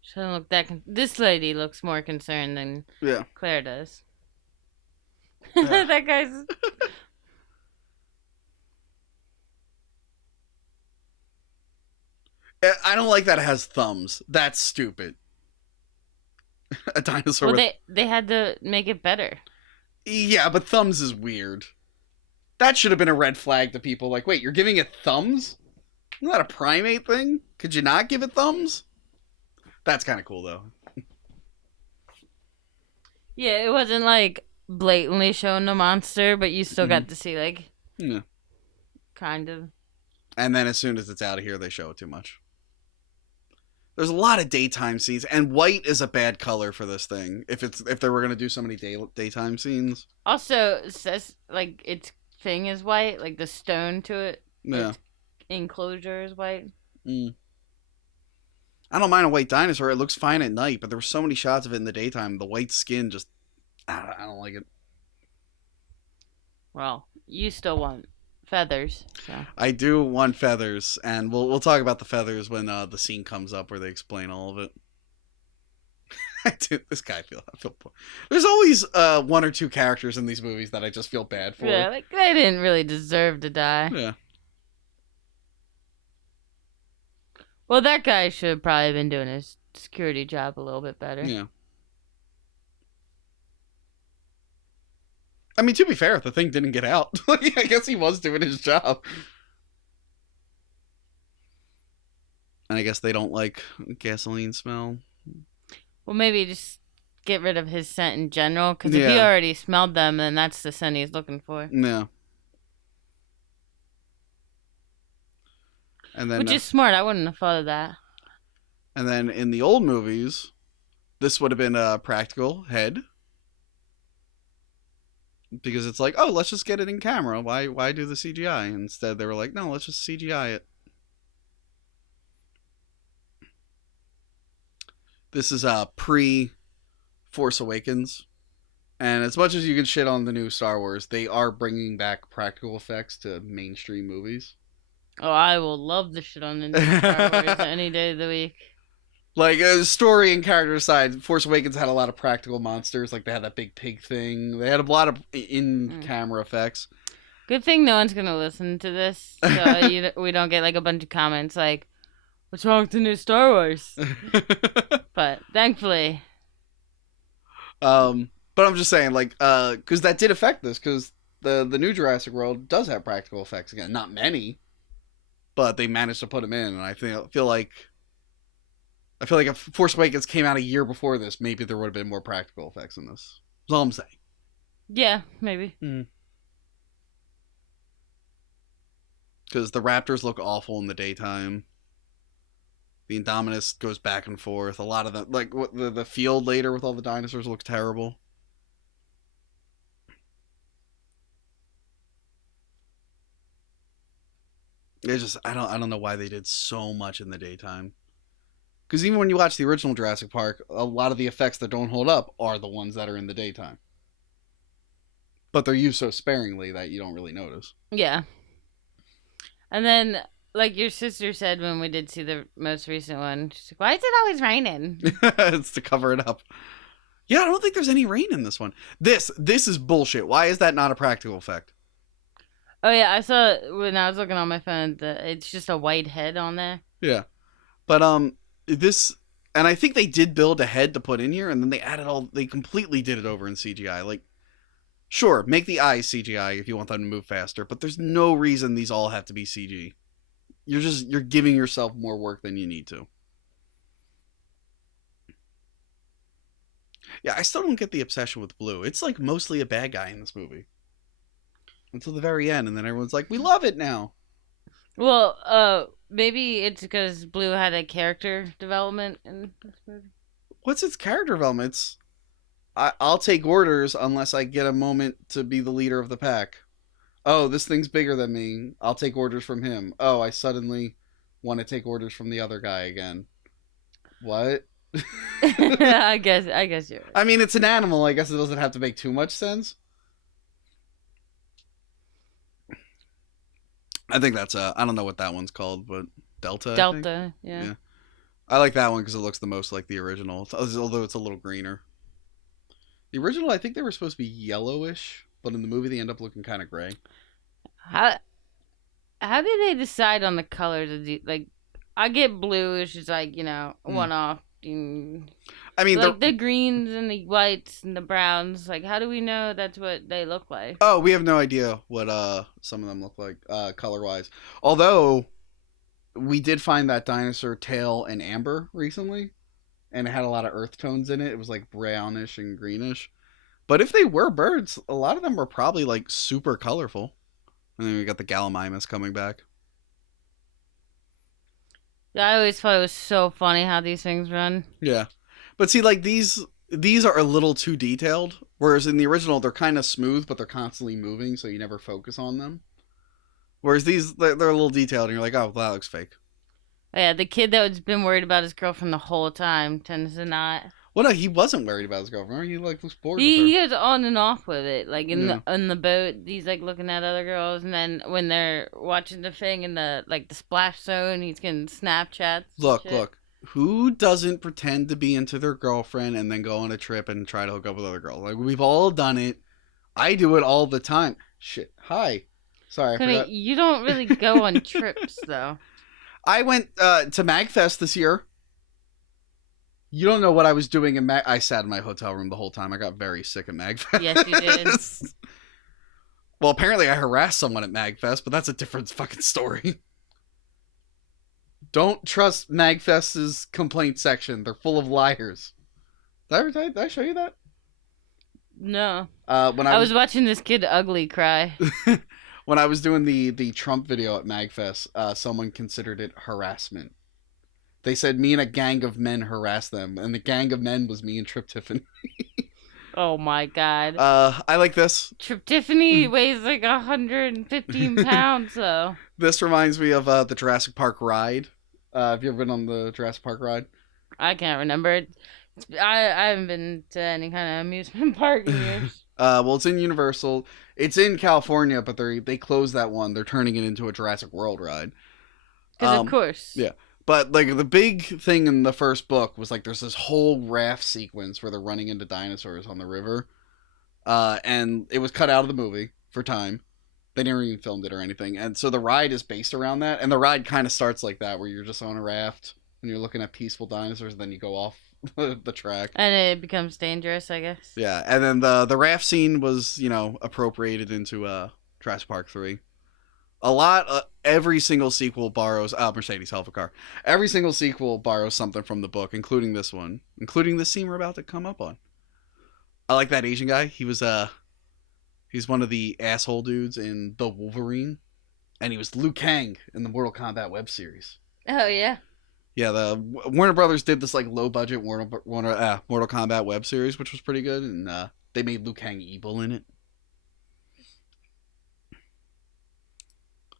She doesn't look that... This lady looks more concerned than Claire does. Yeah. That guy's... I don't like that it has thumbs. That's stupid. A dinosaur. Well, they had to make it better. Yeah, but thumbs is weird. That should have been a red flag to people. Like, wait, you're giving it thumbs? Isn't that a primate thing? Could you not give it thumbs? That's kind of cool, though. Yeah, it wasn't, like, blatantly showing the monster, but you still got to see, like... Yeah. Kind of. And then as soon as it's out of here, they show it too much. There's a lot of daytime scenes, and white is a bad color for this thing. If they were gonna do so many daytime scenes. Also, it says like its thing is white, like the stone to it. Yeah. Its enclosure is white. I don't mind a white dinosaur. It looks fine at night, but there were so many shots of it in the daytime. The white skin just, I don't like it. Well, you still want feathers. So. I do want feathers, and we'll talk about the feathers when the scene comes up where they explain all of it. This guy I feel poor. There's always one or two characters in these movies that I just feel bad for. Yeah, like they didn't really deserve to die. Yeah. Well, that guy should have probably been doing his security job a little bit better. Yeah. I mean, to be fair, the thing didn't get out. I guess he was doing his job. And I guess they don't like gasoline smell. Well, maybe just get rid of his scent in general, because if he already smelled them, then that's the scent he's looking for. Yeah. And then, which is smart. I wouldn't have thought of that. And then in the old movies, this would have been a practical head. Because it's like, oh, let's just get it in camera. Why do the CGI? Instead, they were like, no, let's just CGI it. This is pre-Force Awakens. And as much as you can shit on the new Star Wars, they are bringing back practical effects to mainstream movies. Oh, I will love the shit on the new Star Wars any day of the week. Like, story and character aside, Force Awakens had a lot of practical monsters. Like, they had that big pig thing. They had a lot of in-camera effects. Good thing no one's going to listen to this, so we don't get, like, a bunch of comments like, what's wrong with the new Star Wars? But, thankfully. But I'm just saying, like, because that did affect this, because the new Jurassic World does have practical effects again. Not many, but they managed to put them in, and I feel like if Force Awakens came out a year before this, maybe there would have been more practical effects in this. That's all I'm saying. Yeah, maybe. Because the raptors look awful in the daytime. The Indominus goes back and forth. A lot of the, like, the field later with all the dinosaurs looks terrible. It's just I don't know why they did so much in the daytime. Because even when you watch the original Jurassic Park, a lot of the effects that don't hold up are the ones that are in the daytime. But they're used so sparingly that you don't really notice. Yeah. And then, like your sister said when we did see the most recent one, she's like, why is it always raining? It's to cover it up. Yeah, I don't think there's any rain in this one. This is bullshit. Why is that not a practical effect? Oh, yeah, I saw when I was looking on my phone that it's just a white head on there. Yeah. But, this... And I think they did build a head to put in here, and then they completely did it over in CGI. Like, sure, make the eyes CGI if you want them to move faster, but there's no reason these all have to be CG. You're giving yourself more work than you need to. Yeah, I still don't get the obsession with Blue. It's like mostly a bad guy in this movie. Until the very end, and then everyone's like, we love it now. Well, maybe it's because Blue had a character development in this movie. What's its character development? I'll take orders unless I get a moment to be the leader of the pack. Oh, this thing's bigger than me. I'll take orders from him. Oh, I suddenly want to take orders from the other guy again. What? I guess you're right. I mean, it's an animal. I guess it doesn't have to make too much sense. I think that's I don't know what that one's called, but Delta. Delta, yeah. I like that one because it looks the most like the original, although it's a little greener. The original, I think they were supposed to be yellowish, but in the movie they end up looking kind of gray. How did they decide on the colors of the, like? I get blue, which is like, one off. I mean, like the greens and the whites and the browns. Like, how do we know that's what they look like? Oh, we have no idea what some of them look like color wise. Although we did find that dinosaur tail in amber recently, and it had a lot of earth tones in it. It was like brownish and greenish. But if they were birds, a lot of them were probably like super colorful. And then we got the Gallimimus coming back. Yeah, I always thought it was so funny how these things run. Yeah. But see, like, these are a little too detailed, whereas in the original, they're kind of smooth, but they're constantly moving, so you never focus on them. Whereas these, they're a little detailed, and you're like, oh, that looks fake. Yeah, the kid that was been worried about his girlfriend the whole time tends to not. Well, no, he wasn't worried about his girlfriend. He, like, was bored with her. He goes on and off with it. Like, in the boat, he's, like, looking at other girls, and then when they're watching the thing in the, like, the splash zone, he's getting Snapchats. Look. Who doesn't pretend to be into their girlfriend and then go on a trip and try to hook up with other girls? Like, we've all done it. I do it all the time. Shit. Hi. Sorry, I forgot. You don't really go on trips, though. I went to MagFest this year. You don't know what I was doing in I sat in my hotel room the whole time. I got very sick at MagFest. Yes, you did. Well, apparently I harassed someone at MagFest, but that's a different fucking story. Don't trust MagFest's complaint section. They're full of liars. Did I show you that? No. When I was watching this kid ugly cry. When I was doing the Trump video at MagFest, someone considered it harassment. They said me and a gang of men harassed them, and the gang of men was me and Trip Tiffany. Oh my god. I like this. Trip Tiffany weighs like 115 pounds, though. This reminds me of the Jurassic Park ride. Have you ever been on the Jurassic Park ride? I can't remember it. I haven't been to any kind of amusement park in years. Well, it's in Universal. It's in California, but they closed that one. They're turning it into a Jurassic World ride. Because of course. Yeah. But, like, the big thing in the first book was, like, there's this whole raft sequence where they're running into dinosaurs on the river. And it was cut out of the movie for time. They never even filmed it or anything. And so the ride is based around that. And the ride kind of starts like that, where you're just on a raft and you're looking at peaceful dinosaurs, and then you go off the track. And it becomes dangerous, I guess. Yeah. And then the raft scene was, appropriated into Jurassic Park 3. Every single sequel borrows, Mercedes, hell of a car. Every single sequel borrows something from the book, including this one, including the scene we're about to come up on. I like that Asian guy. He's one of the asshole dudes in The Wolverine, and he was Liu Kang in the Mortal Kombat web series. Oh, yeah? Yeah, the Warner Brothers did this, like, low-budget Mortal Kombat web series, which was pretty good, and they made Liu Kang evil in it.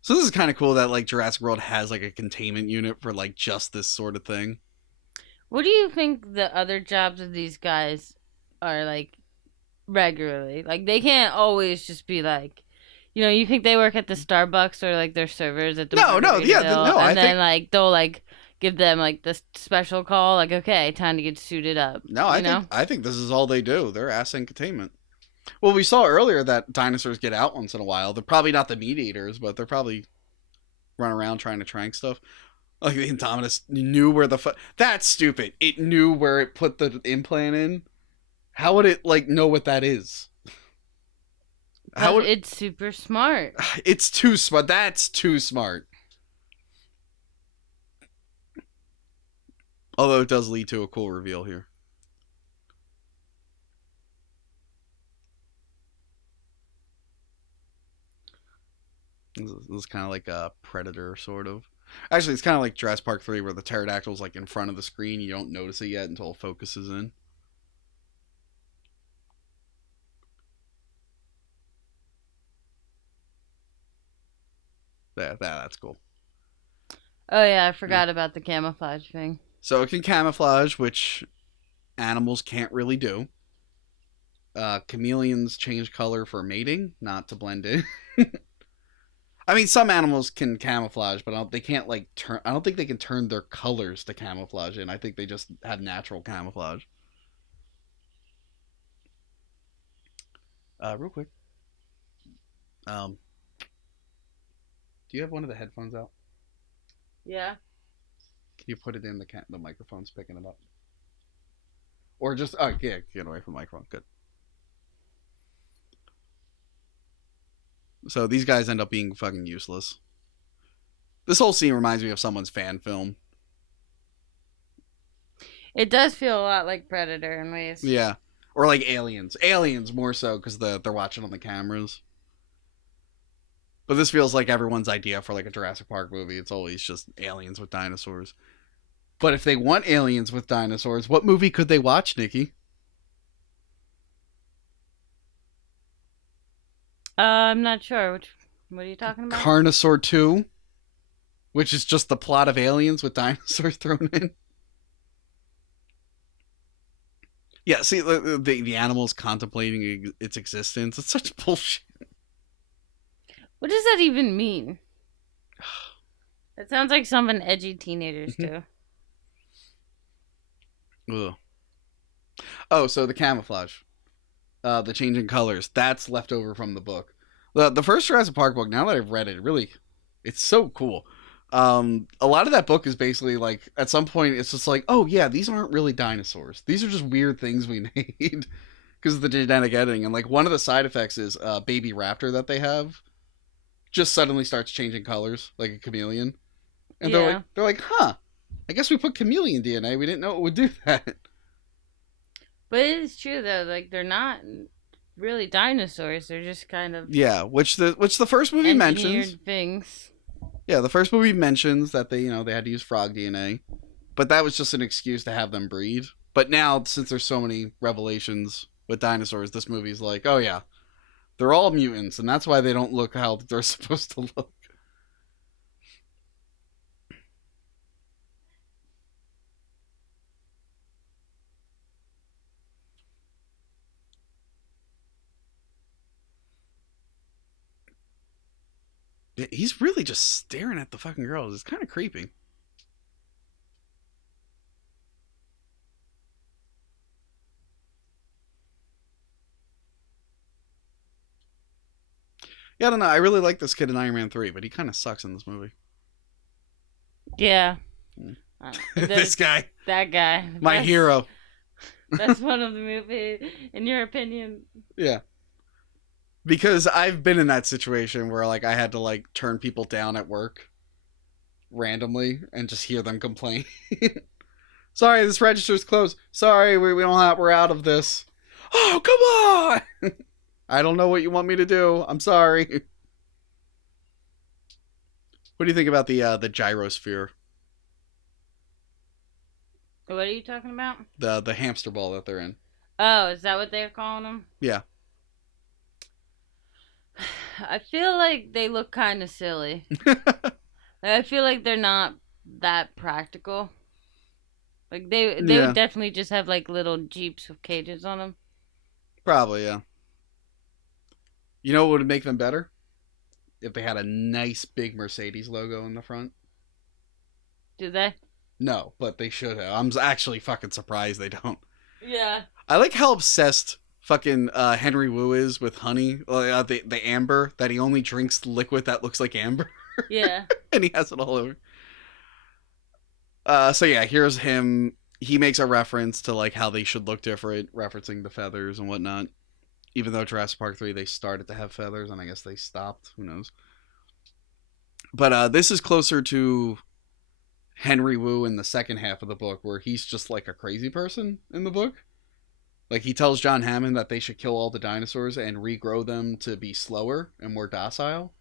So this is kind of cool that like Jurassic World has like a containment unit for like just this sort of thing. What do you think the other jobs of these guys are like regularly? Like they can't always just be like, you think they work at the Starbucks or like their servers at the No, no, yeah, Margaritaville, no. I and then think like they'll like give them like the special call, like okay, time to get suited up. no, You know? I think this is all they do. They're ass in containment. Well, we saw earlier that dinosaurs get out once in a while. They're probably not the meat eaters, but they're probably run around trying to trank stuff. Like the Indominus knew where the That's stupid. It knew where it put the implant in. How would it like know what that is? How would it's super smart. It's too smart. That's too smart. Although it does lead to a cool reveal here. This is kind of like a Predator, sort of. Actually, it's kind of like Jurassic Park 3, where the pterodactyl's like in front of the screen. You don't notice it yet until it focuses in. That's cool. Oh yeah, I forgot about the camouflage thing. So it can camouflage, which animals can't really do. Chameleons change color for mating, not to blend in. I mean, some animals can camouflage, but they can't like turn. I don't think they can turn their colors to camouflage in. I think they just have natural camouflage. Real quick. Do you have one of the headphones out? Yeah. Can you put it in the microphone's picking it up? Or just yeah, get away from the microphone. Good. So these guys end up being fucking useless. This whole scene reminds me of someone's fan film. It does feel a lot like Predator in ways. Yeah. Or like Aliens. Aliens more so because they're watching on the cameras. But this feels like everyone's idea for like a Jurassic Park movie. It's always just aliens with dinosaurs. But if they want aliens with dinosaurs, what movie could they watch, Nikki? I'm not sure. What are you talking about? Carnosaur 2, which is just the plot of aliens with dinosaurs thrown in. Yeah, see, the animals contemplating its existence. It's such bullshit. What does that even mean? It sounds like something edgy teenagers do. Ugh. Oh, so the camouflage. The changing colors. That's left over from the book. The first Jurassic Park book, now that I've read it, it's so cool. A lot of that book is basically like, at some point, it's just like, oh yeah, these aren't really dinosaurs. These are just weird things we made because of the genetic editing. And like one of the side effects is baby raptor that they have just suddenly starts changing colors like a chameleon. And they're like, huh, I guess we put chameleon DNA. We didn't know it would do that. But it is true though, like they're not really dinosaurs. They're just kind of which the first movie mentions things. Yeah, the first movie mentions that they had to use frog DNA, but that was just an excuse to have them breed. But now, since there's so many revelations with dinosaurs, this movie's like, oh yeah, they're all mutants, and that's why they don't look how they're supposed to look. He's really just staring at the fucking girls. It's kind of creepy. Yeah, I don't know. I really like this kid in Iron Man 3, but he kind of sucks in this movie. Yeah. This guy. That guy. My hero. That's one of the movie, in your opinion. Yeah. Because I've been in that situation where like I had to like turn people down at work randomly and just hear them complain. Sorry, this register's closed. Sorry, we're out of this. Oh, come on! I don't know what you want me to do. I'm sorry. What do you think about the gyrosphere? What are you talking about? The hamster ball that they're in. Oh, is that what they're calling them? Yeah. I feel like they look kind of silly. I feel like they're not that practical. Like they would Yeah, definitely just have like little jeeps with cages on them. probably, yeah. You know what would make them better? If they had a nice big Mercedes logo in the front. Do they? No, but they should have. I'm actually fucking surprised they don't. Yeah. I like how obsessed fucking Henry Wu is with honey, the amber, that he only drinks liquid that looks like amber. Yeah. And he has it all over. So yeah, here's him. He makes a reference to like how they should look different, referencing the feathers and whatnot. Even though Jurassic Park 3 they started to have feathers, and I guess they stopped. Who knows? But this is closer to Henry Wu in the second half of the book, where he's just like a crazy person in the book. Like he tells John Hammond that they should kill all the dinosaurs and regrow them to be slower and more docile,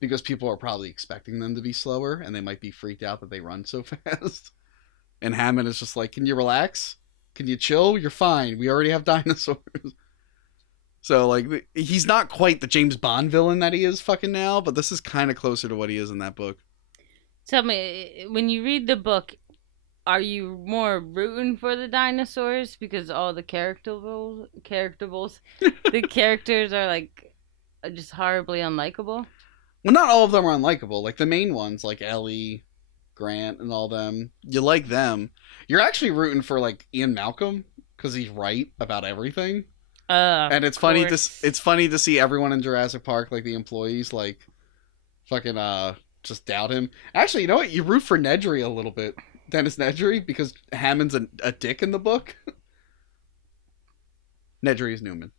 because people are probably expecting them to be slower and they might be freaked out that they run so fast. And Hammond is just like, "Can you relax? Can you chill? You're fine. We already have dinosaurs." So like he's not quite the James Bond villain that he is fucking now, but this is kind of closer to what he is in that book. Tell me, when you read the book, are you more rooting for the dinosaurs because all the the characters are like just horribly unlikable? Well, not all of them are unlikable. Like the main ones, like Ellie, Grant, and all them, you like them. You're actually rooting for like Ian Malcolm because he's right about everything. And it's funny to see everyone in Jurassic Park, like the employees, like fucking just doubt him. Actually, you know what? You root for Nedry a little bit, Dennis Nedry, because Hammond's a dick in the book. Nedry is Newman,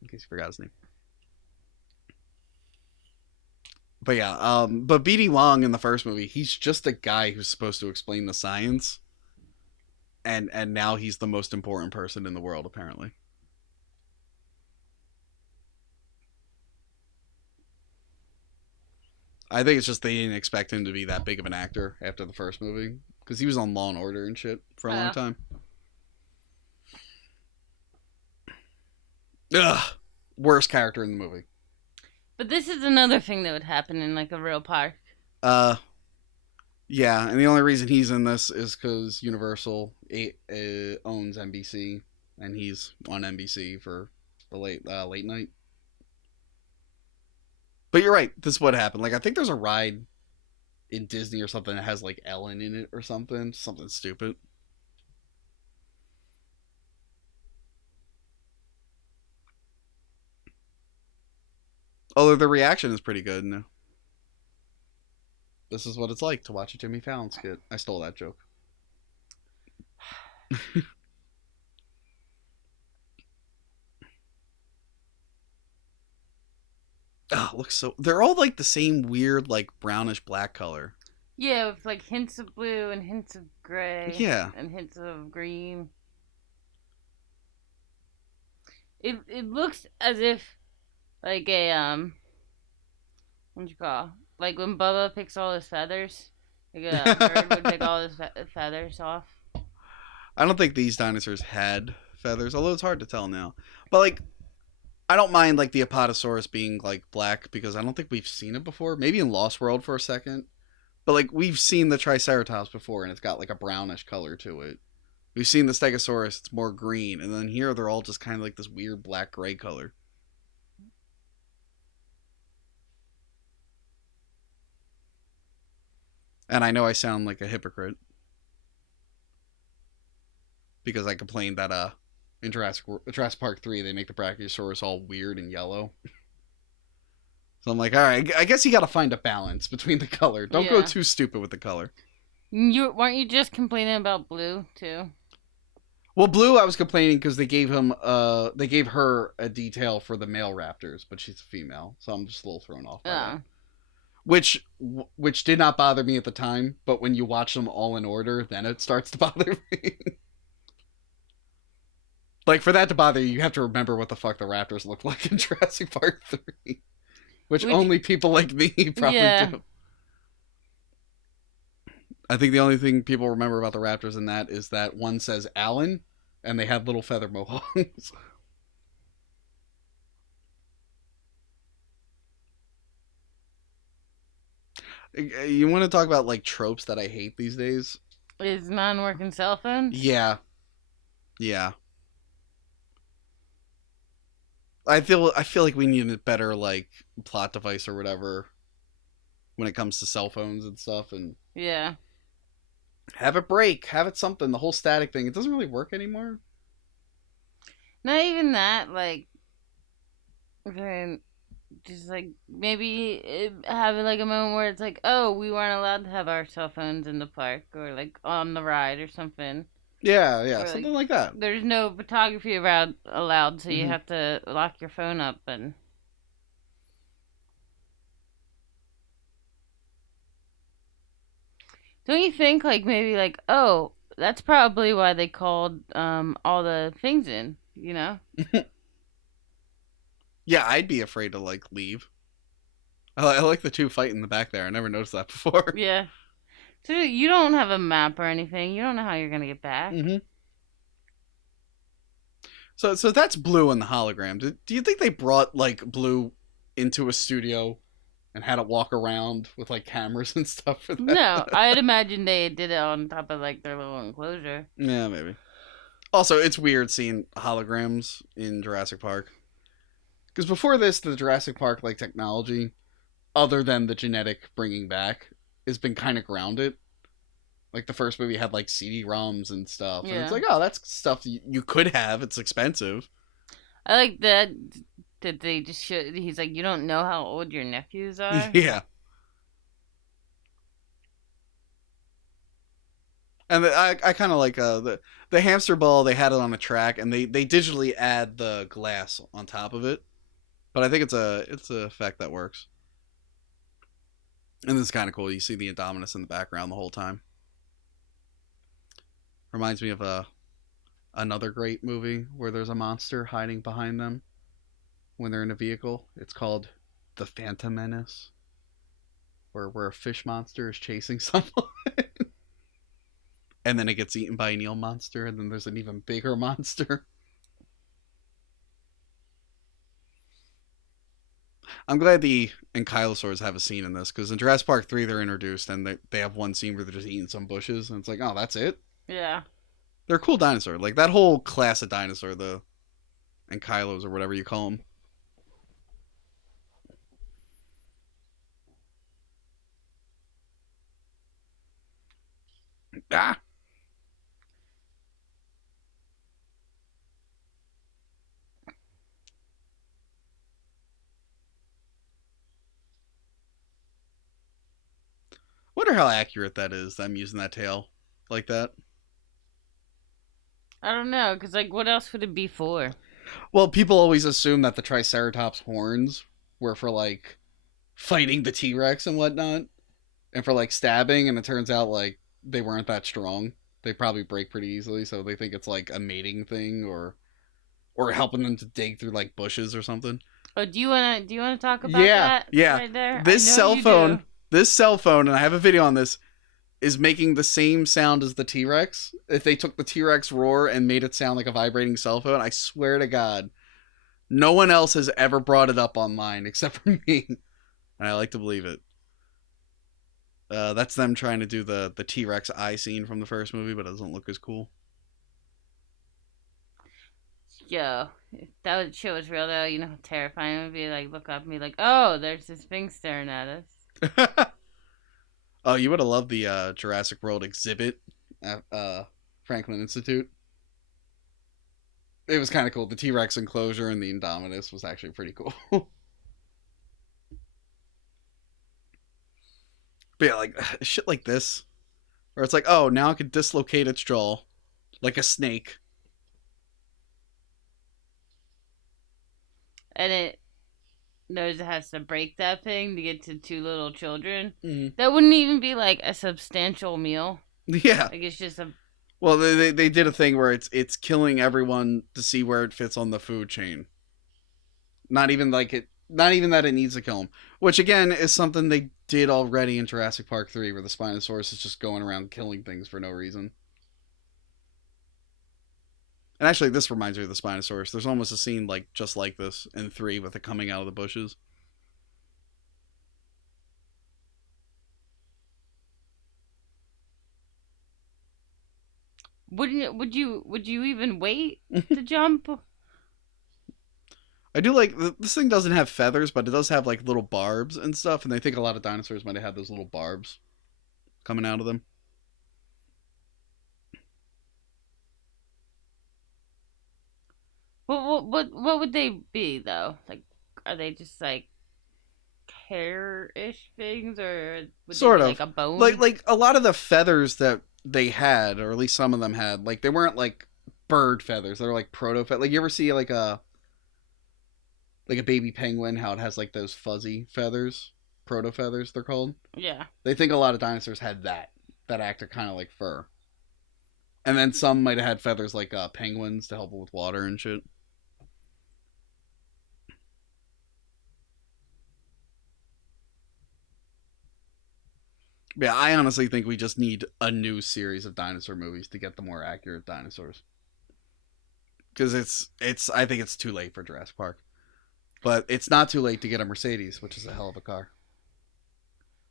in case you forgot his name. But yeah, but BD Wong in the first movie, he's just a guy who's supposed to explain the science, and now he's the most important person in the world, apparently. I think it's just they didn't expect him to be that big of an actor after the first movie, because he was on Law and Order and shit for a long time. Ugh, worst character in the movie. But this is another thing that would happen in like a real park. Yeah, and the only reason he's in this is because Universal owns NBC, and he's on NBC for the late night. But you're right. This is what happened. Like, I think there's a ride in Disney or something that has, like, Ellen in it or something. Something stupid. Although the reaction is pretty good. No? This is what it's like to watch a Jimmy Fallon skit. I stole that joke. Oh, looks so... They're all, like, the same weird, like, brownish-black color. Yeah, with, like, hints of blue and hints of gray. Yeah. And hints of green. It looks as if, like, what you call? Like, when Bubba picks all his feathers. Like, a bird would pick all his feathers off. I don't think these dinosaurs had feathers, although it's hard to tell now. But, like... I don't mind, like, the Apatosaurus being, like, black, because I don't think we've seen it before. Maybe in Lost World for a second. But, like, we've seen the Triceratops before, and it's got, like, a brownish color to it. We've seen the Stegosaurus, it's more green. And then here, they're all just kind of, like, this weird black-gray color. And I know I sound like a hypocrite. Because I complained that, in Jurassic Park 3, they make the Brachiosaurus all weird and yellow. So I'm like, all right, I guess you got to find a balance between the color. Don't go too stupid with the color. Weren't you just complaining about Blue too? Well, Blue, I was complaining because they gave her a detail for the male raptors, but she's a female, so I'm just a little thrown off by that. Which did not bother me at the time, but when you watch them all in order, then it starts to bother me. Like, for that to bother you, you have to remember what the fuck the raptors look like in Jurassic Park 3. Which only people like me probably do. I think the only thing people remember about the raptors in that is that one says Alan, and they have little feather mohawks. You want to talk about like tropes that I hate these days? Is non-working cell phones? Yeah, yeah. I feel like we need a better like plot device or whatever when it comes to cell phones and stuff, and Yeah. have it break, have it something. The whole static thing, it doesn't really work anymore. Not even that, like, okay, just like maybe having like a moment where it's like, oh, we weren't allowed to have our cell phones in the park or like on the ride or something. Yeah, Or like something like that. there's no photography allowed, so you Hmm. have to lock your phone up. And don't you think like maybe like, oh, that's probably why they called all the things in, you know? Yeah, I'd be afraid to like leave. I like the two fighting in the back there. I never noticed that before. Yeah. So you don't have a map or anything. You don't know how you're gonna get back. Hmm. So that's Blue and the hologram. Do you think they brought like Blue into a studio and had it walk around with like cameras and stuff for that? No, I'd imagine they did it on top of like their little enclosure. Yeah, maybe. Also, it's weird seeing holograms in Jurassic Park because before this, the Jurassic Park like technology, other than the genetic bringing back, has been kind of grounded. Like the first movie had like CD-ROMs and stuff, and it's Yeah. like, oh, that's stuff you could have. It's expensive. I like that they just showed. He's like, you don't know how old your nephews are. Yeah. And I kind of like the hamster ball. They had it on a track, and they digitally add the glass on top of it. But I think it's a effect that works. And this is kind of cool. You see the Indominus in the background the whole time. Reminds me of another great movie where there's a monster hiding behind them when they're in a vehicle. It's called The Phantom Menace, where a fish monster is chasing someone. And then it gets eaten by an eel monster, and then there's an even bigger monster. I'm glad the ankylosaurs have a scene in this, because in Jurassic Park 3 they're introduced, and they have one scene where they're just eating some bushes, and it's like, oh, that's it? Yeah. They're a cool dinosaur. Like, that whole class of dinosaur, the ankylos, or whatever you call them. Ah! Wonder how accurate that is, them using that tail like that. I don't know, cause like, what else would it be for? Well, people always assume that the Triceratops horns were for, like, fighting the T-Rex and whatnot, and for, like, stabbing, and it turns out, like, they weren't that strong. They probably break pretty easily, so they think it's, like, a mating thing, or helping them to dig through, like, bushes or something. Oh, do you wanna talk about Yeah, that? yeah. Right there. This I know cell you phone, do. this cell phone, and I have a video on this, is making the same sound as the T-Rex. If they took the T-Rex roar and made it sound like a vibrating cell phone, I swear to God, no one else has ever brought it up online except for me. And I like to believe it. That's them trying to do the T-Rex eye scene from the first movie, but it doesn't look as cool. Yo, if that shit was real though, you know how terrifying it would be. Like, look up and be like, oh, there's this thing staring at us. Oh, you would have loved the Jurassic World exhibit at Franklin Institute. It was kind of cool. The T-Rex enclosure and the Indominus was actually pretty cool. But yeah, like shit like this, where it's like, oh, now I could dislocate its jaw like a snake. And it knows it has to break that thing to get to two little children. Mm-hmm. That wouldn't even be like a substantial meal. Yeah. Like, it's just a. Well, they did a thing where it's killing everyone to see where it fits on the food chain. Not even that it needs to kill them. Which again is something they did already in Jurassic Park 3, where the Spinosaurus is just going around killing things for no reason. And actually, this reminds me of the Spinosaurus. There's almost a scene like just like this in 3 with it coming out of the bushes. Would you even wait to jump? I do like this thing doesn't have feathers, but it does have like little barbs and stuff, and I think a lot of dinosaurs might have had those little barbs coming out of them. What would they be though? Like, are they just like hair-ish things, or would they Sort be of like a bone? like a lot of the feathers that they had, or at least some of them had, like they weren't like bird feathers. They're like proto feathers. Like you ever see like a baby penguin, how it has like those fuzzy feathers, proto feathers they're called. Yeah. They think a lot of dinosaurs had that acted kind of like fur, and then some might have had feathers like penguins to help with water and shit. Yeah, I honestly think we just need a new series of dinosaur movies to get the more accurate dinosaurs. Because it's I think it's too late for Jurassic Park, but it's not too late to get a Mercedes, which is a hell of a car.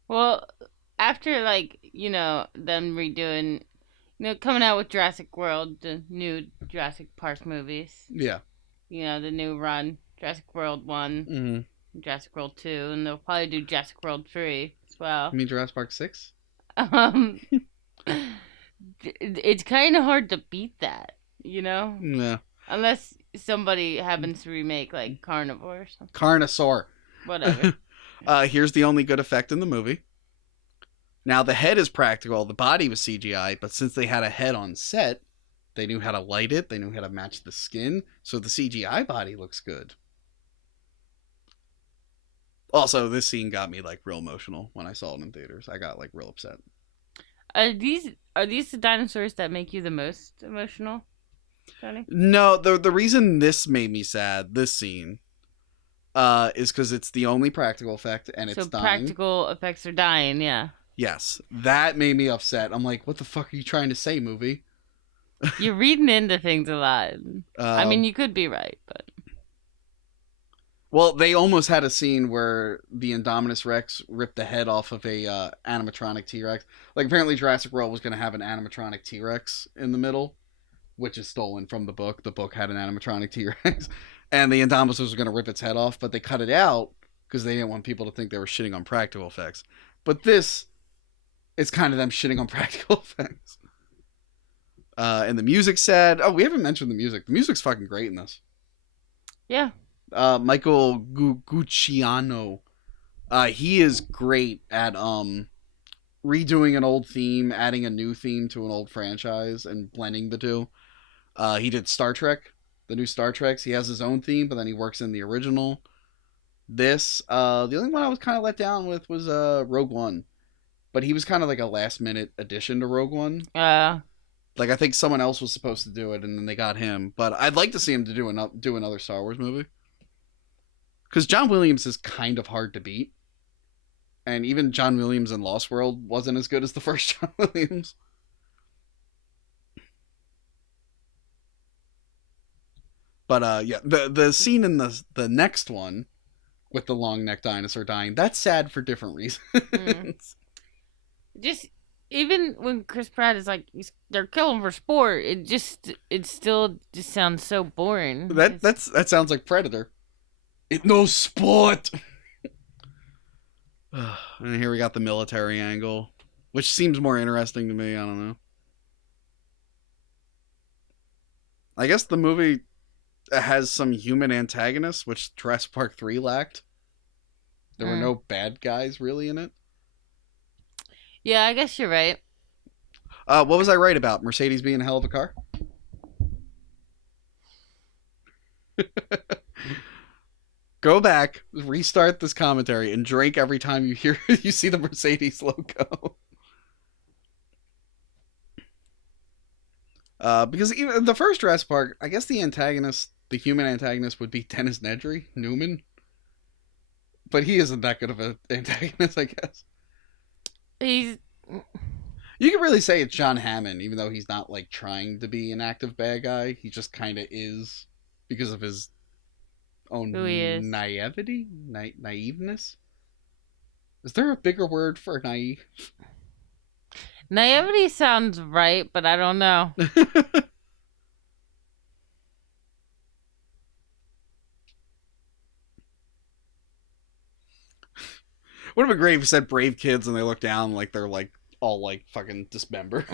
Well, after like them redoing, coming out with Jurassic World, the new Jurassic Park movies. Yeah. The new run, Jurassic World 1, Jurassic World 2, and they'll probably do Jurassic World 3 as well. You mean Jurassic Park 6? Um, it's kind of hard to beat that, Yeah. Unless somebody happens to remake like Carnivore or something. Carnosaur. Whatever. Here's the only good effect in the movie. Now the head is practical, the body was CGI, but since they had a head on set, they knew how to light it, they knew how to match the skin, so the CGI body looks good. Also, this scene got me like real emotional when I saw it in theaters. I got like real upset. Are these the dinosaurs that make you the most emotional, Johnny? No, the reason this made me sad, this scene, is because it's the only practical effect and it's dying. Practical effects are dying, yeah. Yes, that made me upset. I'm like, what the fuck are you trying to say, movie? You're reading into things a lot. I mean, you could be right, but... Well, they almost had a scene where the Indominus Rex ripped the head off of a animatronic T-Rex. Like, apparently Jurassic World was going to have an animatronic T-Rex in the middle, which is stolen from the book. The book had an animatronic T-Rex. And the Indominus was going to rip its head off, but they cut it out because they didn't want people to think they were shitting on practical effects. But this is kind of them shitting on practical effects. And the music's sad. Oh, we haven't mentioned the music. The music's fucking great in this. Yeah. Michael Gucciano. He is great at redoing an old theme, adding a new theme to an old franchise, and blending the two. He did Star Trek, the new Star Treks. He has his own theme, but then he works in the original. The only one I was kind of let down with was Rogue One, but he was kind of like a last minute addition to Rogue One. Like I think someone else was supposed to do it, and then they got him. But I'd like to see him to do another Star Wars movie. Because John Williams is kind of hard to beat. And even John Williams in Lost World wasn't as good as the first John Williams. But yeah, the scene in the next one with the long neck dinosaur dying, that's sad for different reasons. Just even when Chris Pratt is like they're killing for sport, it still just sounds so boring. That sounds like Predator. It knows sport. And here we got the military angle, which seems more interesting to me. I don't know. I guess the movie has some human antagonists, which Jurassic Park 3 lacked. There were no bad guys really in it. Yeah, I guess you're right. What was I right about? Mercedes being a hell of a car? Go back, restart this commentary, and drink every time you see the Mercedes logo. Because even the first Jurassic Park, I guess the human antagonist would be Dennis Nedry, Newman. But he isn't that good of an antagonist, I guess. You can really say it's John Hammond, even though he's not like trying to be an active bad guy. He just kind of is because of his own naivety, naiveness. Is there a bigger word for naive? Naivety sounds right, but I don't know. Would have been great if you said brave kids and they look down like they're like all like fucking dismembered.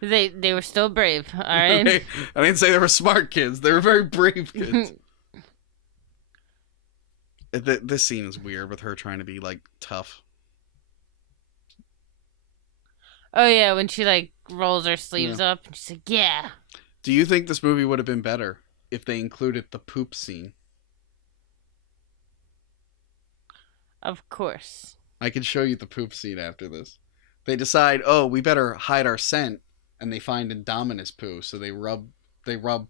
They were still brave, alright? I didn't say they were smart kids. They were very brave kids. This scene is weird with her trying to be like tough. Oh yeah, when she like rolls her sleeves up and she's like, yeah. Do you think this movie would have been better if they included the poop scene? Of course. I can show you the poop scene after this. They decide, oh, we better hide our scent, and they find Indominus poo, so they rub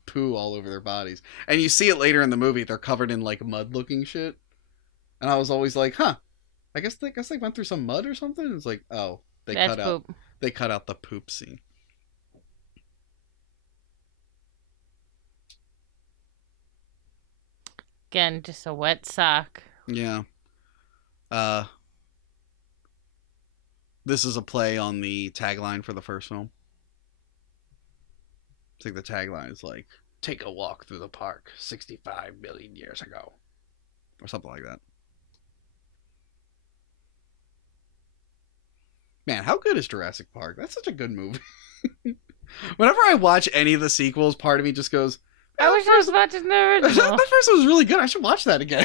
poo all over their bodies. And you see it later in the movie, they're covered in like mud looking shit. And I was always like, huh. I guess they went through some mud or something. It's like, oh, That's poop. They cut out the poop scene. Again, just a wet sock. Yeah. This is a play on the tagline for the first film. I think the tagline is like, take a walk through the park 65 million years ago. Or something like that. Man, how good is Jurassic Park? That's such a good movie. Whenever I watch any of the sequels, part of me just goes, I wish I was watching the original. That first one was really good. I should watch that again.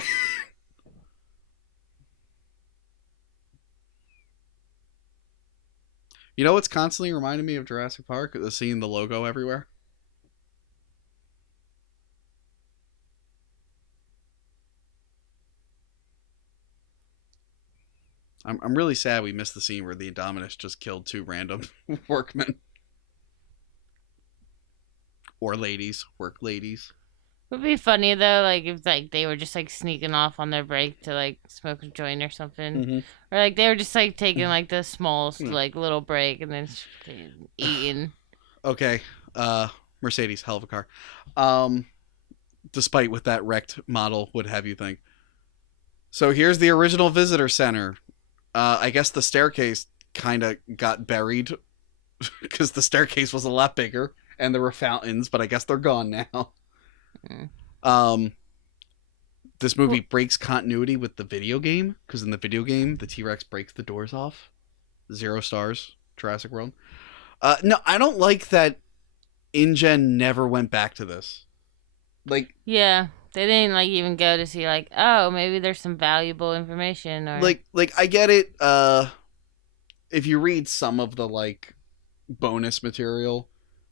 You know what's constantly reminding me of Jurassic Park? Seeing the logo everywhere. I'm really sad we missed the scene where the Indominus just killed 2 random workmen. Or ladies. Work ladies. It would be funny though, like if like they were just like sneaking off on their break to like smoke a joint or something, Mm-hmm. or like they were just like taking like the smallest like little break and then eating. Okay, Mercedes, hell of a car. Despite what that wrecked model would have you think. So here's the original visitor center. I guess the staircase kind of got buried because the staircase was a lot bigger and there were fountains, but I guess they're gone now. This movie breaks continuity with the video game because in the video game the T-Rex breaks the doors off. 0 stars. Jurassic World. No, I don't like that ENJO never went back to this. Like, yeah, they didn't like even go to see like, oh, maybe there's some valuable information or like I get it. If you read some of the like bonus material,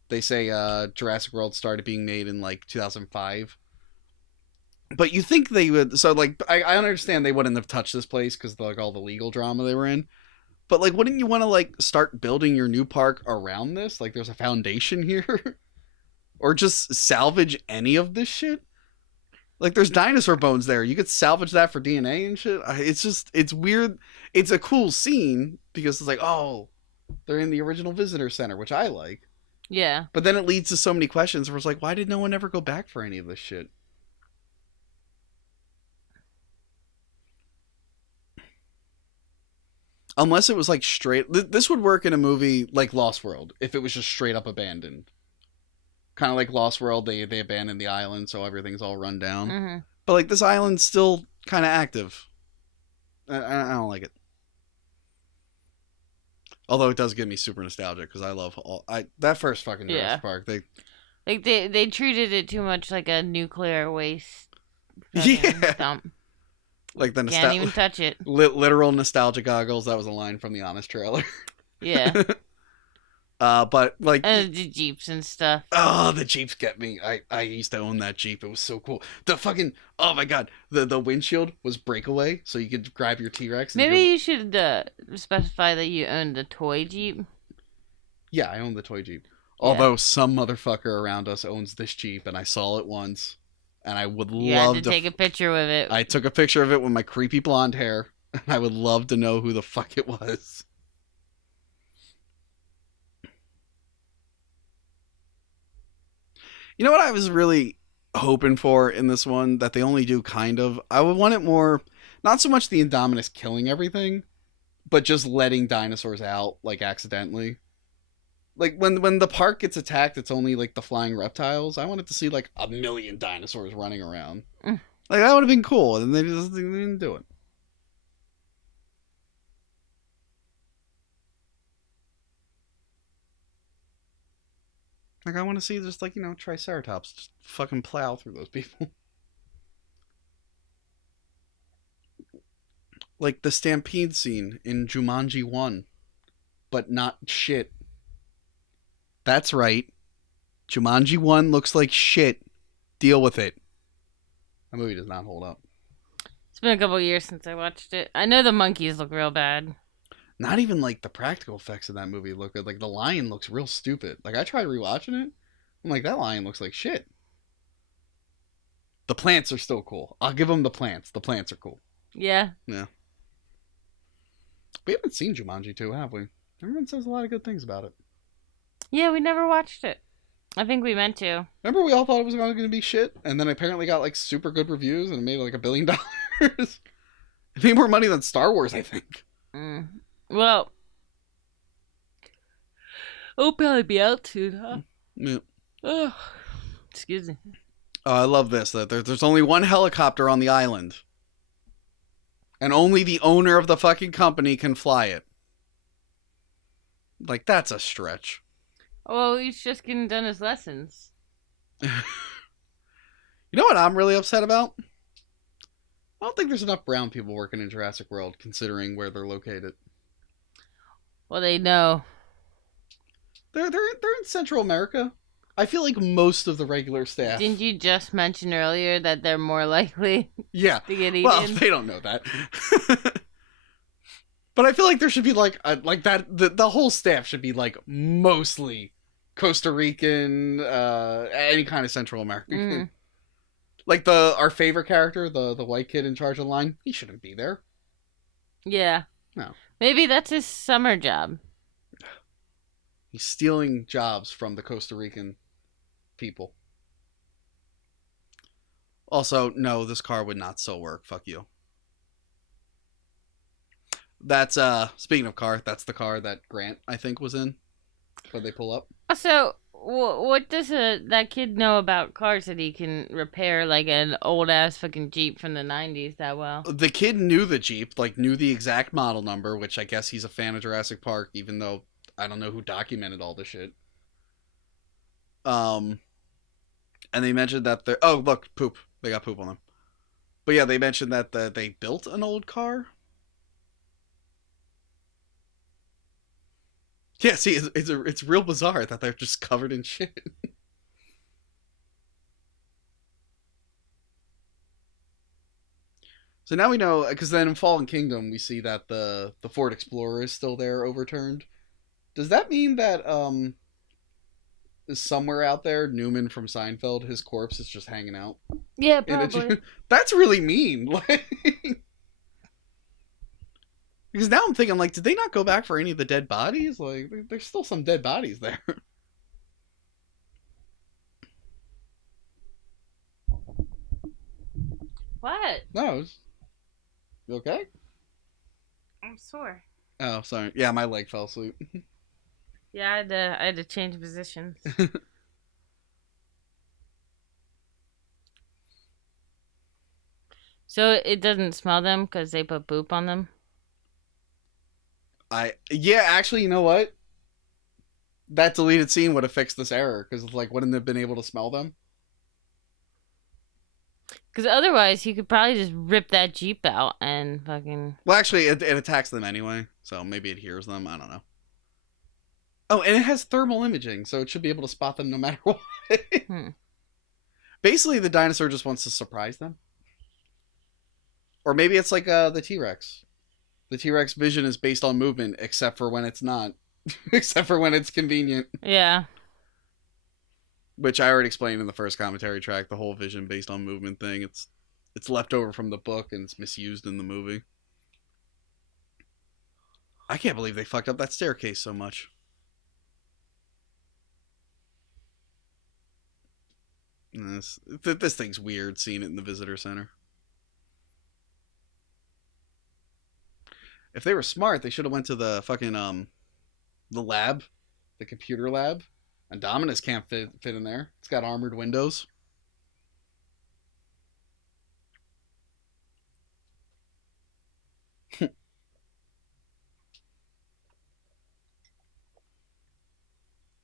they say Jurassic World started being made in like 2005. But you think they would? So like, I understand they wouldn't have touched this place because like all the legal drama they were in. But like, wouldn't you want to like start building your new park around this? Like, there's a foundation here, or just salvage any of this shit. Like, there's dinosaur bones there. You could salvage that for DNA and shit. It's weird. It's a cool scene because it's like, oh, they're in the original visitor center, which I like. yeah. But then it leads to so many questions where it's like, why did no one ever go back for any of this shit? Unless it was like straight... This would work in a movie like Lost World if it was just straight up abandoned. Kind of like Lost World, they abandoned the island, so everything's all run down. Mm-hmm. But like this island's still kind of active. I don't like it. Although it does get me super nostalgic because I love that first fucking Jurassic Park. They treated it too much like a nuclear waste. Dump. Like the Can't even touch it. Literal nostalgia goggles. That was a line from the Honest trailer. Yeah. But like and the Jeeps and stuff. Oh, the Jeeps get me. I used to own that Jeep. It was so cool. The fucking oh my god, the windshield was breakaway, so you could grab your T-Rex. Maybe you should specify that you own the toy Jeep. Yeah, I own the toy Jeep. Yeah. Although some motherfucker around us owns this Jeep, and I saw it once, and I would love to take a picture with it. I took a picture of it with my creepy blonde hair, and I would love to know who the fuck it was. You know what I was really hoping for in this one that they only do kind of? I would want it more, not so much the Indominus killing everything, but just letting dinosaurs out like accidentally. Like when the park gets attacked, it's only like the flying reptiles. I wanted to see like a million dinosaurs running around. Mm. Like that would have been cool, and they didn't do it. Like I want to see just like Triceratops just fucking plow through those people. Like the stampede scene in Jumanji 1, but not shit. That's right. Jumanji 1 looks like shit. Deal with it. That movie does not hold up. It's been a couple years since I watched it. I know the monkeys look real bad. Not even like the practical effects in that movie look good. Like the lion looks real stupid. Like I tried rewatching it. I'm like, that lion looks like shit. The plants are still cool. I'll give them the plants. The plants are cool. Yeah. Yeah. We haven't seen Jumanji 2, have we? Everyone says a lot of good things about it. Yeah, we never watched it. I think we meant to. Remember we all thought it was going to be shit? And then apparently got like super good reviews and it made like $1 billion. It made more money than Star Wars, I think. Mm. Well, it'll probably be out soon, huh? Yeah. Ugh. Excuse me. I love this. That there's only one helicopter on the island. And only the owner of the fucking company can fly it. Like, that's a stretch. Well, he's just getting done his lessons. You know what I'm really upset about? I don't think there's enough brown people working in Jurassic World, considering where they're located. Well, they know. They're in Central America. I feel like most of the regular staff. Didn't you just mention earlier that they're more likely Yeah. to get eaten? Well, they don't know that. But I feel like there should be like that. The whole staff should be like mostly Costa Rican, any kind of Central American. Mm. Like our favorite character, the white kid in charge of the line, he shouldn't be there. Yeah. No. Maybe that's his summer job. He's stealing jobs from the Costa Rican people. Also, no, this car would not so work. Fuck you. That's speaking of car, that's the car that Grant I think was in when they pull up. So, what does that kid know about cars that he can repair like an old ass fucking Jeep from the 90s that well? The kid knew the Jeep, like knew the exact model number, which I guess he's a fan of Jurassic Park, even though I don't know who documented all this shit. And they mentioned that they're... Oh, look, poop. They got poop on them. But yeah, they mentioned that they built an old car. Yeah, see, it's real bizarre that they're just covered in shit. So now we know, because then in Fallen Kingdom, we see that the Ford Explorer is still there, overturned. Does that mean that, somewhere out there, Newman from Seinfeld, his corpse is just hanging out? Yeah, probably. That's really mean. Like, because now I'm thinking, like, did they not go back for any of the dead bodies? Like, there's still some dead bodies there. What? No. You okay? I'm sore. Oh, sorry. Yeah, my leg fell asleep. Yeah, I had to change positions. So it doesn't smell them because they put poop on them? Yeah, actually, you know what? That deleted scene would have fixed this error, because, like, wouldn't have been able to smell them. Because otherwise, you could probably just rip that Jeep out and fucking... Well, actually, it attacks them anyway, so maybe it hears them. I don't know. Oh, and it has thermal imaging, so it should be able to spot them no matter what. Basically, the dinosaur just wants to surprise them. Or maybe it's like the T-Rex. The T-Rex vision is based on movement, except for when it's not. Except for when it's convenient. Yeah. Which I already explained in the first commentary track, the whole vision based on movement thing. It's left over from the book and it's misused in the movie. I can't believe they fucked up that staircase so much. This thing's weird, seeing it in the visitor center. If they were smart, they should have went to the fucking the lab, the computer lab. Indominus can't fit in there. It's got armored windows.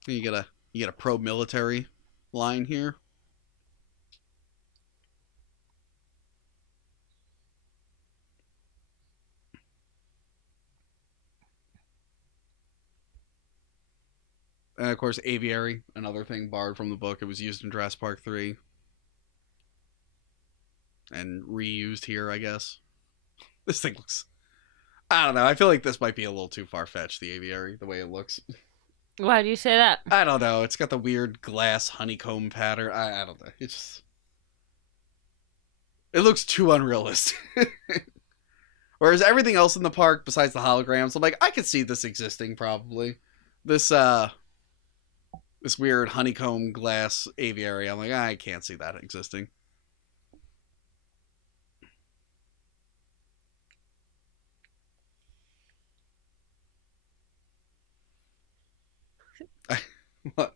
You get a pro military line here. And of course, aviary, another thing borrowed from the book. It was used in Jurassic Park 3. And reused here, I guess. This thing looks... I don't know. I feel like this might be a little too far-fetched, the aviary, the way it looks. Why do you say that? I don't know. It's got the weird glass honeycomb pattern. I don't know. It's just... It looks too unrealistic. Whereas everything else in the park, besides the holograms, I'm like, I could see this existing, probably. This weird honeycomb glass aviary, I'm like, I can't see that existing. What?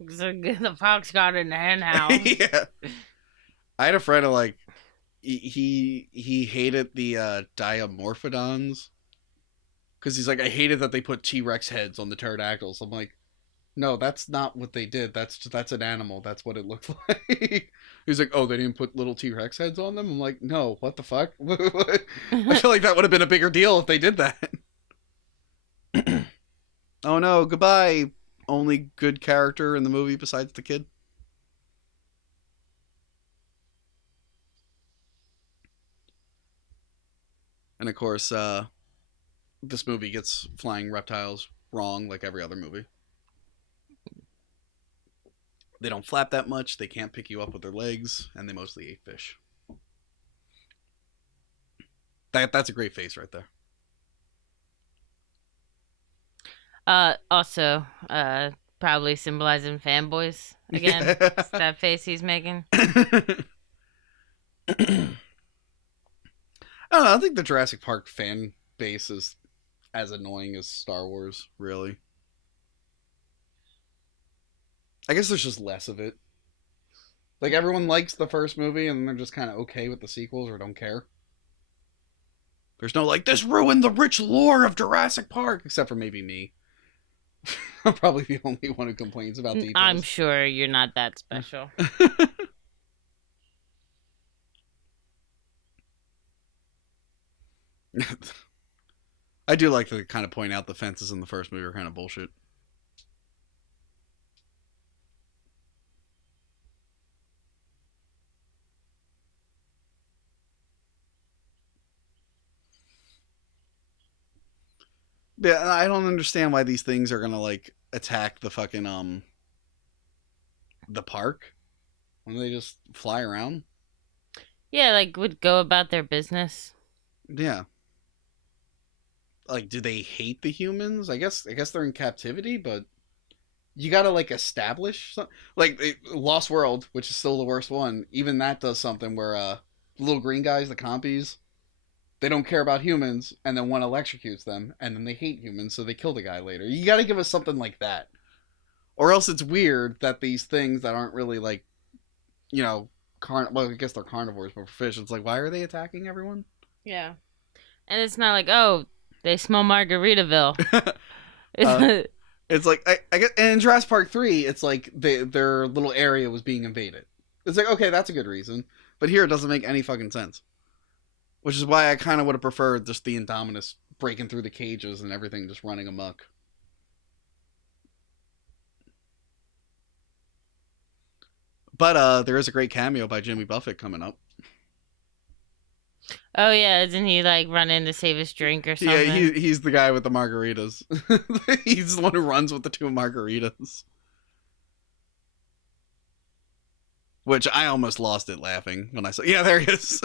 The fox got in the hen house. Yeah. I had a friend who, like, he hated the Diamorphodons. Because he's like, I hated that they put T-Rex heads on the pterodactyls. I'm like, no, that's not what they did. That's an animal. That's what it looked like. He's like, oh, they didn't put little T-Rex heads on them? I'm like, no, what the fuck? I feel like that would have been a bigger deal if they did that. Oh no, goodbye. Only good character in the movie besides the kid. And of course, this movie gets flying reptiles wrong like every other movie. They don't flap that much, they can't pick you up with their legs, and they mostly eat fish. That's a great face right there. Also, probably symbolizing fanboys again. Yeah. It's that face he's making. I don't know, I think the Jurassic Park fan base is as annoying as Star Wars, really. I guess there's just less of it. Like, everyone likes the first movie, and they're just kind of okay with the sequels or don't care. There's no, like, this ruined the rich lore of Jurassic Park, except for maybe me. I'm probably the only one who complains about details. I'm sure you're not that special. I do like to kind of point out the fences in the first movie are kind of bullshit. Yeah, I don't understand why these things are gonna like attack the fucking the park when they just fly around. Yeah, like would go about their business. Yeah. Like, do they hate the humans? I guess they're in captivity, but you gotta like establish something. Like Lost World, which is still the worst one. Even that does something where the little green guys, the compies, they don't care about humans, and then one electrocutes them, and then they hate humans, so they kill the guy later. You gotta give us something like that. Or else it's weird that these things that aren't really like, you know, well, I guess they're carnivores, but for fish, it's like, why are they attacking everyone? Yeah. And it's not like, oh, they smell Margaritaville. It's like, I guess, and in Jurassic Park 3, it's like their little area was being invaded. It's like, okay, that's a good reason. But here it doesn't make any fucking sense. Which is why I kind of would have preferred just the Indominus breaking through the cages and everything just running amok. But there is a great cameo by Jimmy Buffett coming up. Oh yeah, isn't he like running to save his drink or something? Yeah, he's the guy with the margaritas. He's the one who runs with the 2 margaritas. Which I almost lost it laughing when I saw. Yeah, there he is.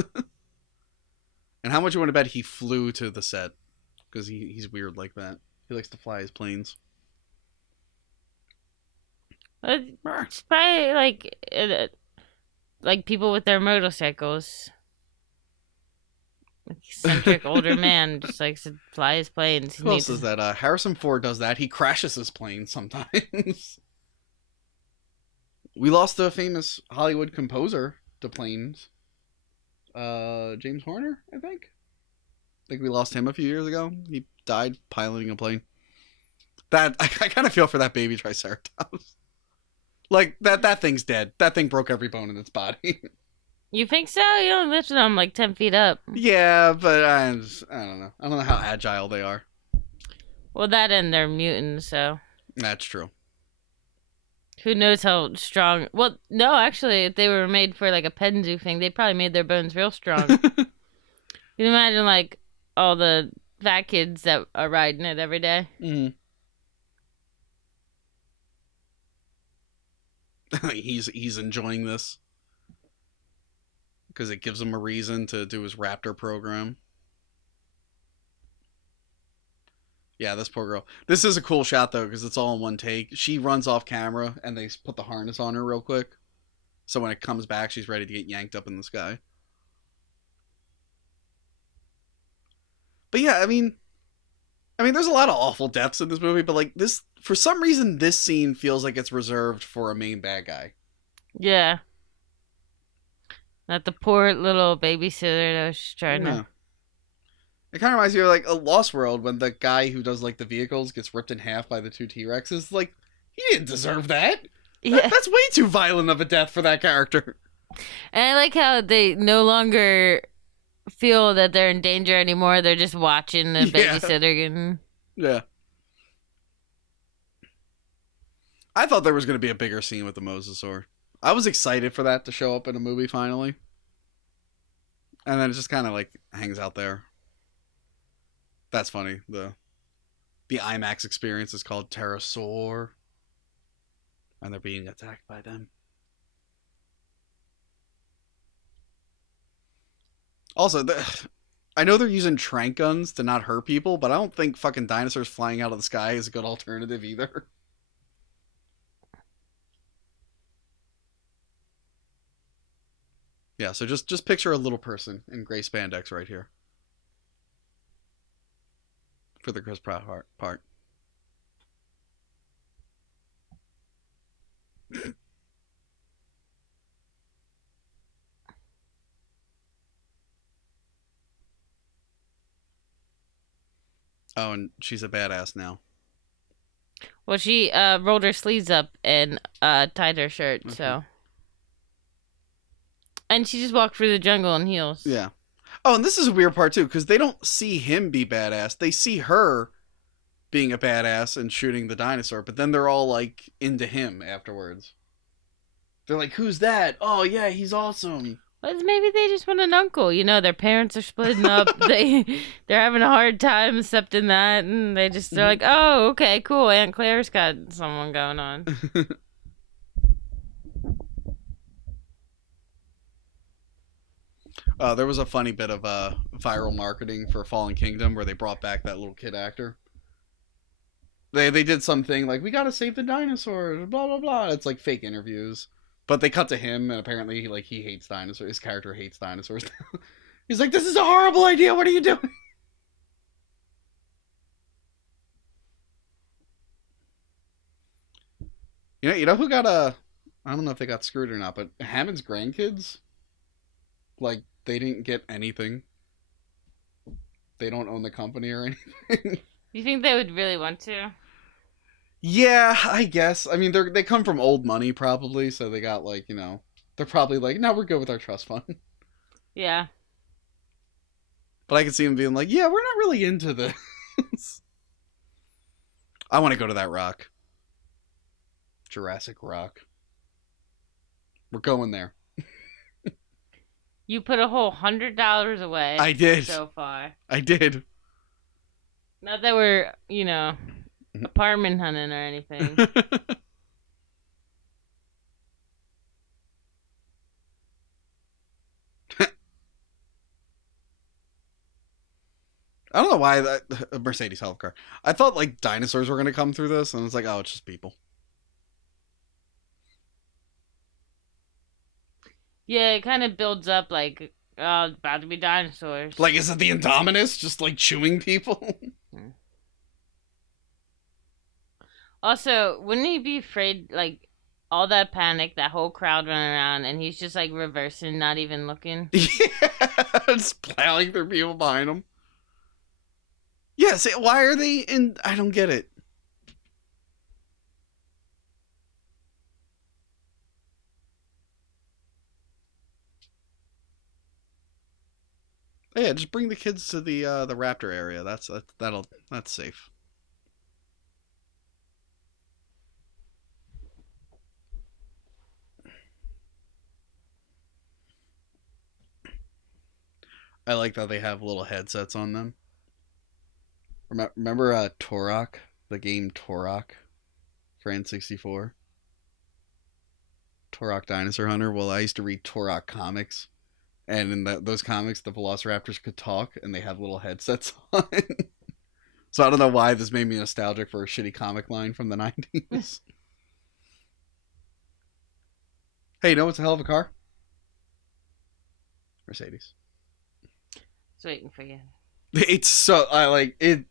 And how much you want to bet he flew to the set? Because he's weird like that. He likes to fly his planes. It's probably like people with their motorcycles. eccentric older man just likes to fly his planes. Who else does that? Harrison Ford does that. He crashes his plane sometimes. We lost a famous Hollywood composer to planes. James Horner, I think. I think we lost him a few years ago. He died piloting a plane. That I kind of feel for that baby Triceratops. Like that thing's dead. That thing broke every bone in its body. You think so? You don't lift them like 10 feet up. Yeah, but I don't know. I don't know how agile they are. Well, that and they're mutants, so. That's true. Who knows how strong. Well, no, actually, if they were made for like a pen zoo thing, they probably made their bones real strong. You can imagine like all the fat kids that are riding it every day. Mm-hmm. He's enjoying this because it gives him a reason to do his raptor program. Yeah, this poor girl. This is a cool shot though because it's all in one take. She runs off camera and they put the harness on her real quick, so when it comes back, she's ready to get yanked up in the sky. But yeah, I mean, there's a lot of awful deaths in this movie, but like this, for some reason, this scene feels like it's reserved for a main bad guy. Yeah. Not the poor little babysitter that was just trying to. It kind of reminds me of like a Lost World when the guy who does like the vehicles gets ripped in half by the two T-Rexes. Like, he didn't deserve that. Yeah. That's way too violent of a death for that character. And I like how they no longer feel that they're in danger anymore. They're just watching the babysitter. And... Yeah. I thought there was going to be a bigger scene with the Mosasaur. I was excited for that to show up in a movie finally. And then it just kind of like hangs out there. That's funny. The IMAX experience is called Pterosaur. And they're being attacked by them. Also, I know they're using tranq guns to not hurt people, but I don't think fucking dinosaurs flying out of the sky is a good alternative either. Yeah, so just picture a little person in gray spandex right here. For the Chris Pratt part. Oh, and she's a badass now. Well, she rolled her sleeves up and tied her shirt, so. And she just walked through the jungle in heels. Yeah. Oh, and this is a weird part, too, because they don't see him be badass. They see her being a badass and shooting the dinosaur, but then they're all, like, into him afterwards. They're like, who's that? Oh, yeah, he's awesome. Well, maybe they just want an uncle. You know, their parents are splitting up. They're having a hard time accepting that, and they're like, oh, okay, cool. Aunt Claire's got someone going on. There was a funny bit of viral marketing for Fallen Kingdom where they brought back that little kid actor. They did something like, we gotta save the dinosaurs, blah, blah, blah. It's like fake interviews. But they cut to him, and apparently he hates dinosaurs. His character hates dinosaurs now. He's like, this is a horrible idea. What are you doing? You know who got I don't know if they got screwed or not, but Hammond's grandkids, like, they didn't get anything. They don't own the company or anything. You think they would really want to? Yeah, I guess. I mean, they come from old money, probably, so they got, like, they're probably like, no, we're good with our trust fund. Yeah. But I can see them being like, yeah, we're not really into this. I want to go to that rock. Jurassic Rock. We're going there. You put a whole $100 away. I did. So far. I did. Not that we're, apartment hunting or anything. I don't know why a Mercedes health car. I thought like dinosaurs were gonna come through this, and it's like, oh, it's just people. Yeah, it kind of builds up like Oh, it's about to be dinosaurs. Like, is it the Indominus just like chewing people? Also, wouldn't he be afraid, like, all that panic, that whole crowd running around, and he's just, like, reversing, not even looking? Yeah, just plowing through people behind him. Yes, why are they in? I don't get it. Yeah, just bring the kids to the raptor area. That's safe. I like that they have little headsets on them. Remember Turok, the game Turok for N64? Turok Dinosaur Hunter. Well, I used to read Turok comics, and in those comics, the Velociraptors could talk, and they had little headsets on. So I don't know why this made me nostalgic for a shitty comic line from the 90s. Hey, you know what's a hell of a car? Mercedes. Just waiting for you. It's so I like it.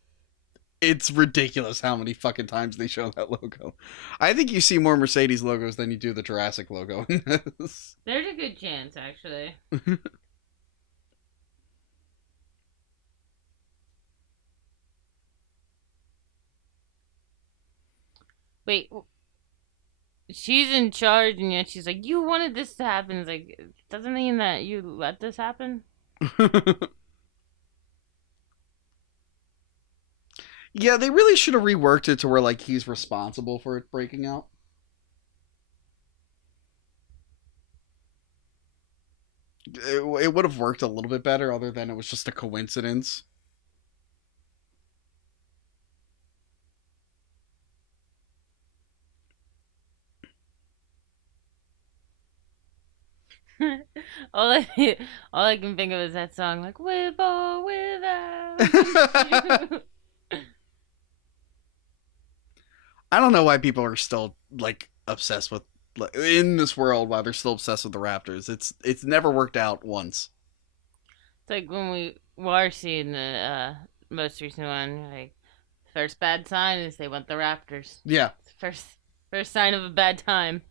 It's ridiculous how many fucking times they show that logo. I think you see more Mercedes logos than you do the Jurassic logo in this. There's a good chance, actually. Wait, she's in charge, and yet she's like, "You wanted this to happen." It's like, doesn't mean that you let this happen. Yeah, they really should have reworked it to where like he's responsible for it breaking out. It would have worked a little bit better, other than it was just a coincidence. all I all I can think of is that song, like with or without you. I don't know why people are still like obsessed with like, in this world. Why they're still obsessed with the Raptors? It's never worked out once. It's like when we were seeing the most recent one, like first bad sign is they want the Raptors. Yeah, First sign of a bad time.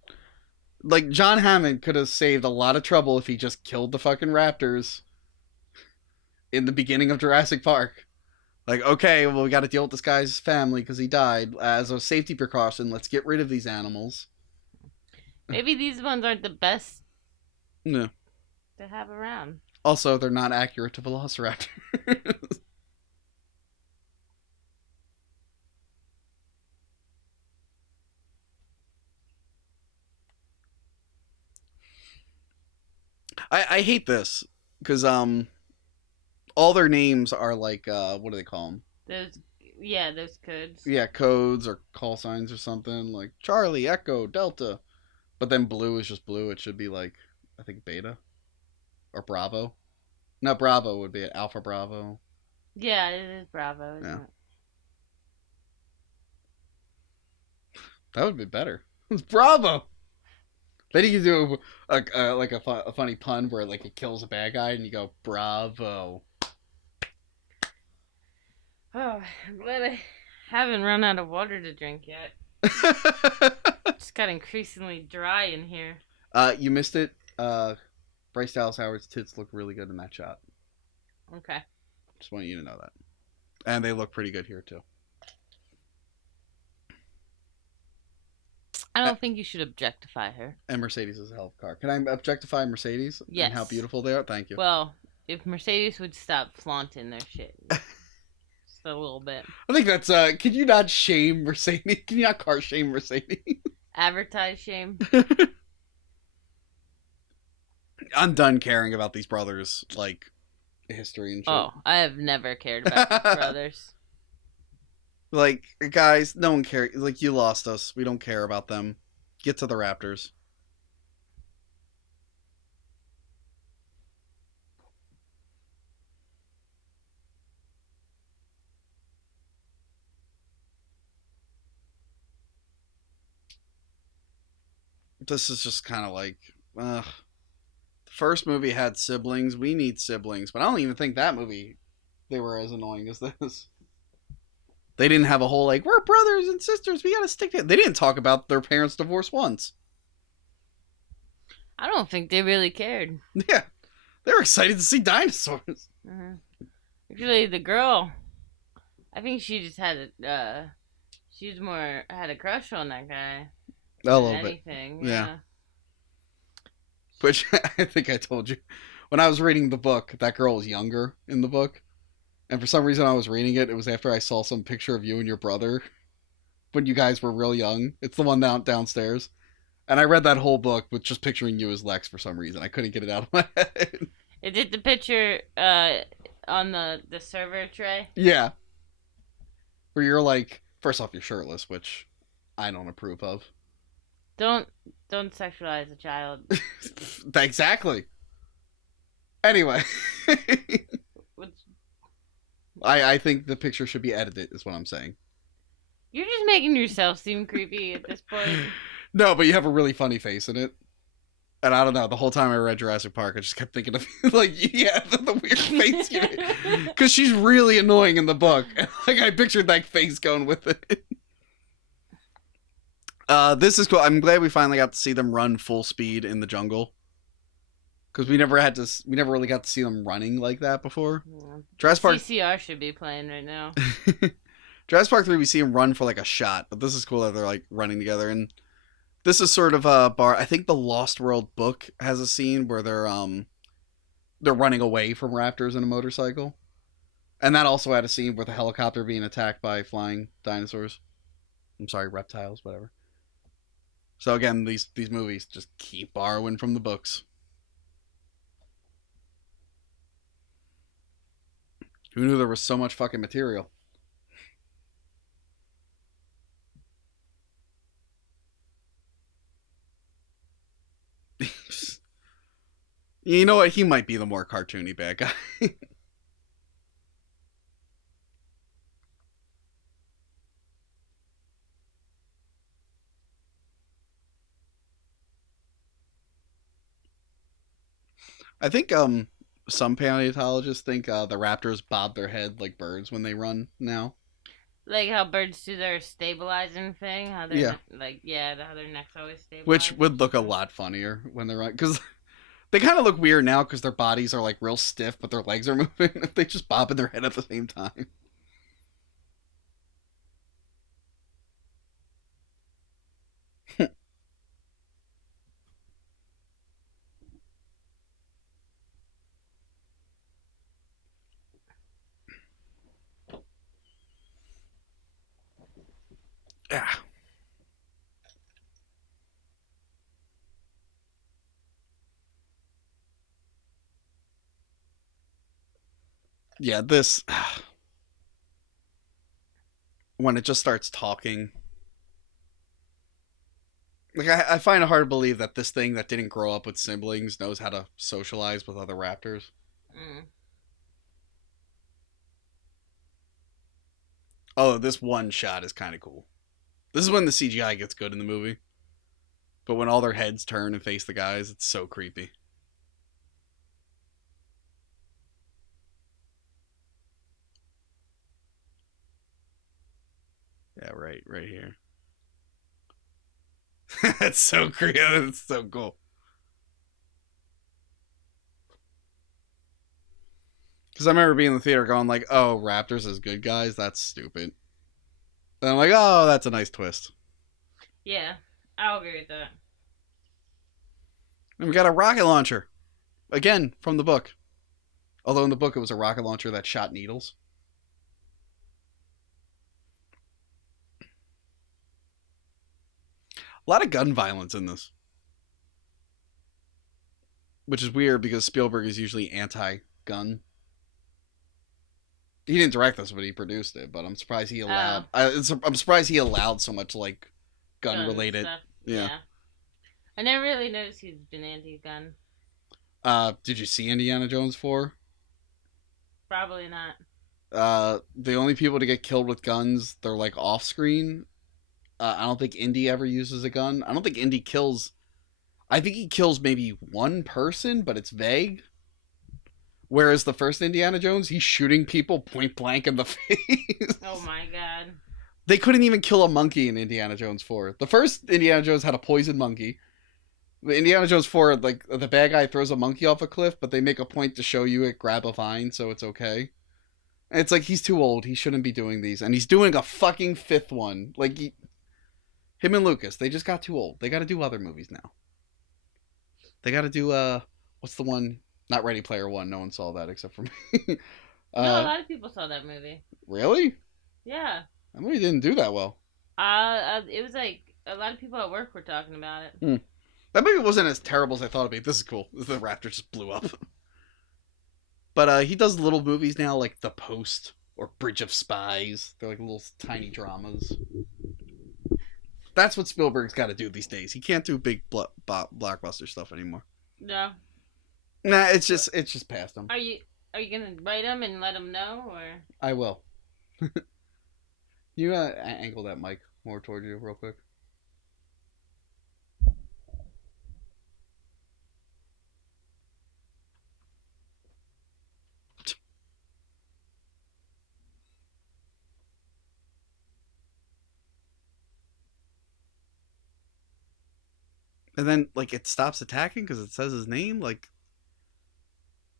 like John Hammond could have saved a lot of trouble if he just killed the fucking Raptors in the beginning of Jurassic Park. Like, okay, well, we got to deal with this guy's family because he died. As a safety precaution, let's get rid of these animals. Maybe these ones aren't the best No. to have around. Also, they're not accurate to Velociraptor. I hate this because all their names are like what do they call them? Those codes. Yeah, codes or call signs or something like Charlie, Echo, Delta. But then blue is just blue. It should be like I think Beta or Bravo. No, Bravo would be Alpha Bravo. Yeah, it is Bravo, isn't Yeah. it? That would be better. It's Bravo. Then you can do a funny pun where like it kills a bad guy and you go Bravo. Oh, I'm glad I haven't run out of water to drink yet. It's got increasingly dry in here. You missed it. Bryce Dallas Howard's tits look really good in that shot. Okay. Just want you to know that. And they look pretty good here too. I don't think you should objectify her. And Mercedes is a hell of a car. Can I objectify Mercedes? Yes. And how beautiful they are? Thank you. Well, if Mercedes would stop flaunting their shit. Just a little bit. I think that's can you not shame Mercedes? Can you not car shame Mercedes? Advertise shame. I'm done caring about these brothers, like history and shit. Oh, I have never cared about these brothers. Like, guys, no one cares. Like, you lost us. We don't care about them. Get to the Raptors. This is just kind of like, The first movie had siblings. We need siblings, but I don't even think that movie they were as annoying as this. They didn't have a whole like we're brothers and sisters. We gotta stick together. They didn't talk about their parents' divorce once. I don't think they really cared. Yeah, they were excited to see dinosaurs. Mm-hmm. Actually, the girl, I think she just had she's more had a crush on that guy. A little bit. Yeah. Which I think I told you. When I was reading the book, that girl was younger in the book. And for some reason I was reading it. It was after I saw some picture of you and your brother when you guys were real young. It's the one downstairs. And I read that whole book with just picturing you as Lex for some reason. I couldn't get it out of my head. Is it the picture on the server tray? Yeah. Where you're like, first off, you're shirtless, which I don't approve of. Don't sexualize a child. Exactly. Anyway. I think the picture should be edited, is what I'm saying. You're just making yourself seem creepy at this point. No, but you have a really funny face in it. And I don't know, the whole time I read Jurassic Park, I just kept thinking of, like, yeah, the weird face you made. Because she's really annoying in the book. And, like, I pictured that face going with it. This is cool. I'm glad we finally got to see them run full speed in the jungle. Because we never really got to see them running like that before. Yeah. Jurassic Park CCR should be playing right now. Jurassic Park 3, we see them run for like a shot, but this is cool that they're like running together. And this is sort of a bar. I think the Lost World book has a scene where they're running away from raptors in a motorcycle, and that also had a scene with a helicopter being attacked by flying dinosaurs. I'm sorry, reptiles, whatever. So again, these movies just keep borrowing from the books. Who knew there was so much fucking material? You know what? He might be the more cartoony bad guy. I think some paleontologists think the raptors bob their head like birds when they run now. Like how birds do their stabilizing thing. How they're how their necks always stabilize. Which would look a lot funnier when they run, because they kind of look weird now because their bodies are like real stiff, but their legs are moving. If they just bob in their head at the same time. Yeah. Yeah, this when it just starts talking, like I find it hard to believe that this thing that didn't grow up with siblings knows how to socialize with other raptors. Mm. Oh, this one shot is kind of cool. This is when the CGI gets good in the movie. But when all their heads turn and face the guys, it's so creepy. Yeah, right here. That's so creepy. That's so cool. Because I remember being in the theater going like, oh, raptors as good guys? That's stupid. And I'm like, oh, that's a nice twist. Yeah, I'll agree with that. And we got a rocket launcher. Again, from the book. Although in the book it was a rocket launcher that shot needles. A lot of gun violence in this. Which is weird because Spielberg is usually anti-gun. He didn't direct this, but he produced it. But I'm surprised he allowed. I'm surprised he allowed so much like gun-related. Yeah. I never really noticed he's been anti-gun. Did you see Indiana Jones 4? Probably not. The only people to get killed with guns, they're like off-screen. I don't think Indy ever uses a gun. I don't think Indy kills. I think he kills maybe one person, but it's vague. Whereas the first Indiana Jones, he's shooting people point blank in the face. Oh my god. They couldn't even kill a monkey in Indiana Jones 4. The first Indiana Jones had a poison monkey. The Indiana Jones 4, like, the bad guy throws a monkey off a cliff, but they make a point to show you it grab a vine, so it's okay. And it's like, he's too old. He shouldn't be doing these. And he's doing a fucking fifth one. Like, him and Lucas, they just got too old. They gotta do other movies now. They gotta do, what's the one? Not Ready Player One. No one saw that except for me. No, a lot of people saw that movie. Really? Yeah. That movie didn't do that well. It was like a lot of people at work were talking about it. That movie wasn't as terrible as I thought it'd be. This is cool. The raptor just blew up. But he does little movies now, like The Post or Bridge of Spies. They're like little tiny dramas. That's what Spielberg's got to do these days. He can't do big blockbuster stuff anymore. No. Nah, it's just past him. Are you gonna write him and let him know, or? I will. You angle that mic more toward you real quick. And then, like, it stops attacking because it says his name? Like,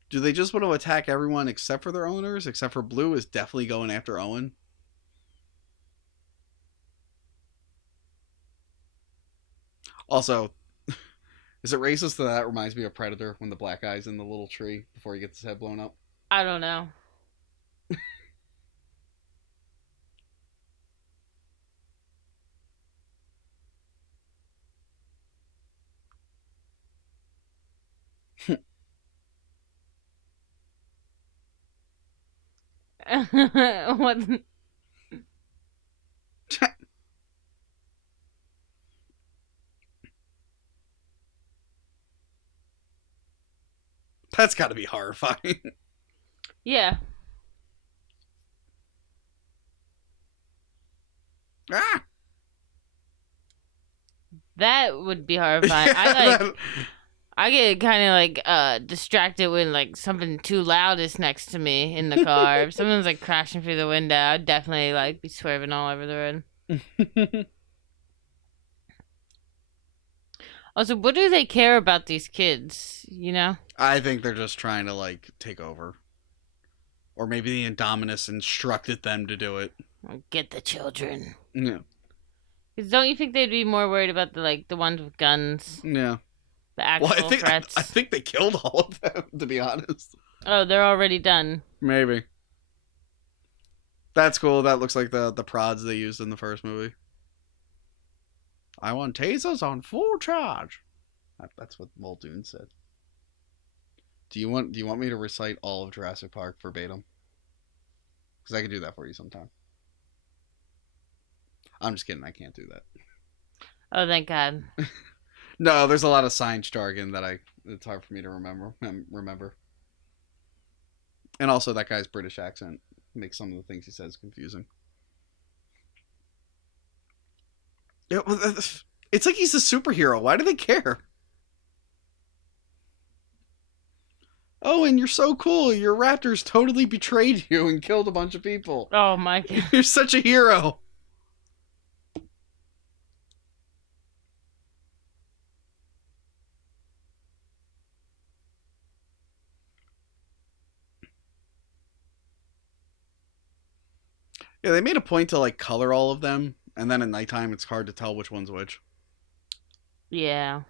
do they just want to attack everyone except for their owners? Except for Blue is definitely going after Owen? Also, is it racist that reminds me of Predator when the black guy's in the little tree before he gets his head blown up? I don't know. What? That's got to be horrifying. Yeah. Ah! That would be horrifying. I get kind of like distracted when like something too loud is next to me in the car. If someone's like crashing through the window, I'd definitely like be swerving all over the road. Also, what do they care about these kids? You know? I think they're just trying to like take over, or maybe the Indominus instructed them to do it. Get the children. Yeah. Because don't you think they'd be more worried about the ones with guns? Yeah. The actual threats. I think they killed all of them, to be honest. Oh, they're already done. Maybe. That's cool. That looks like the prods they used in the first movie. I want tasers on full charge. That's what Muldoon said. Do you want me to recite all of Jurassic Park verbatim? Because I could do that for you sometime. I'm just kidding. I can't do that. Oh, thank God. No, there's a lot of science jargon that it's hard for me to remember. And also that guy's British accent makes some of the things he says confusing. It's like he's a superhero. Why do they care? Oh, and you're so cool. Your raptors totally betrayed you and killed a bunch of people. Oh my God. You're such a hero. Yeah, they made a point to like color all of them, and then at nighttime it's hard to tell which one's which. Yeah.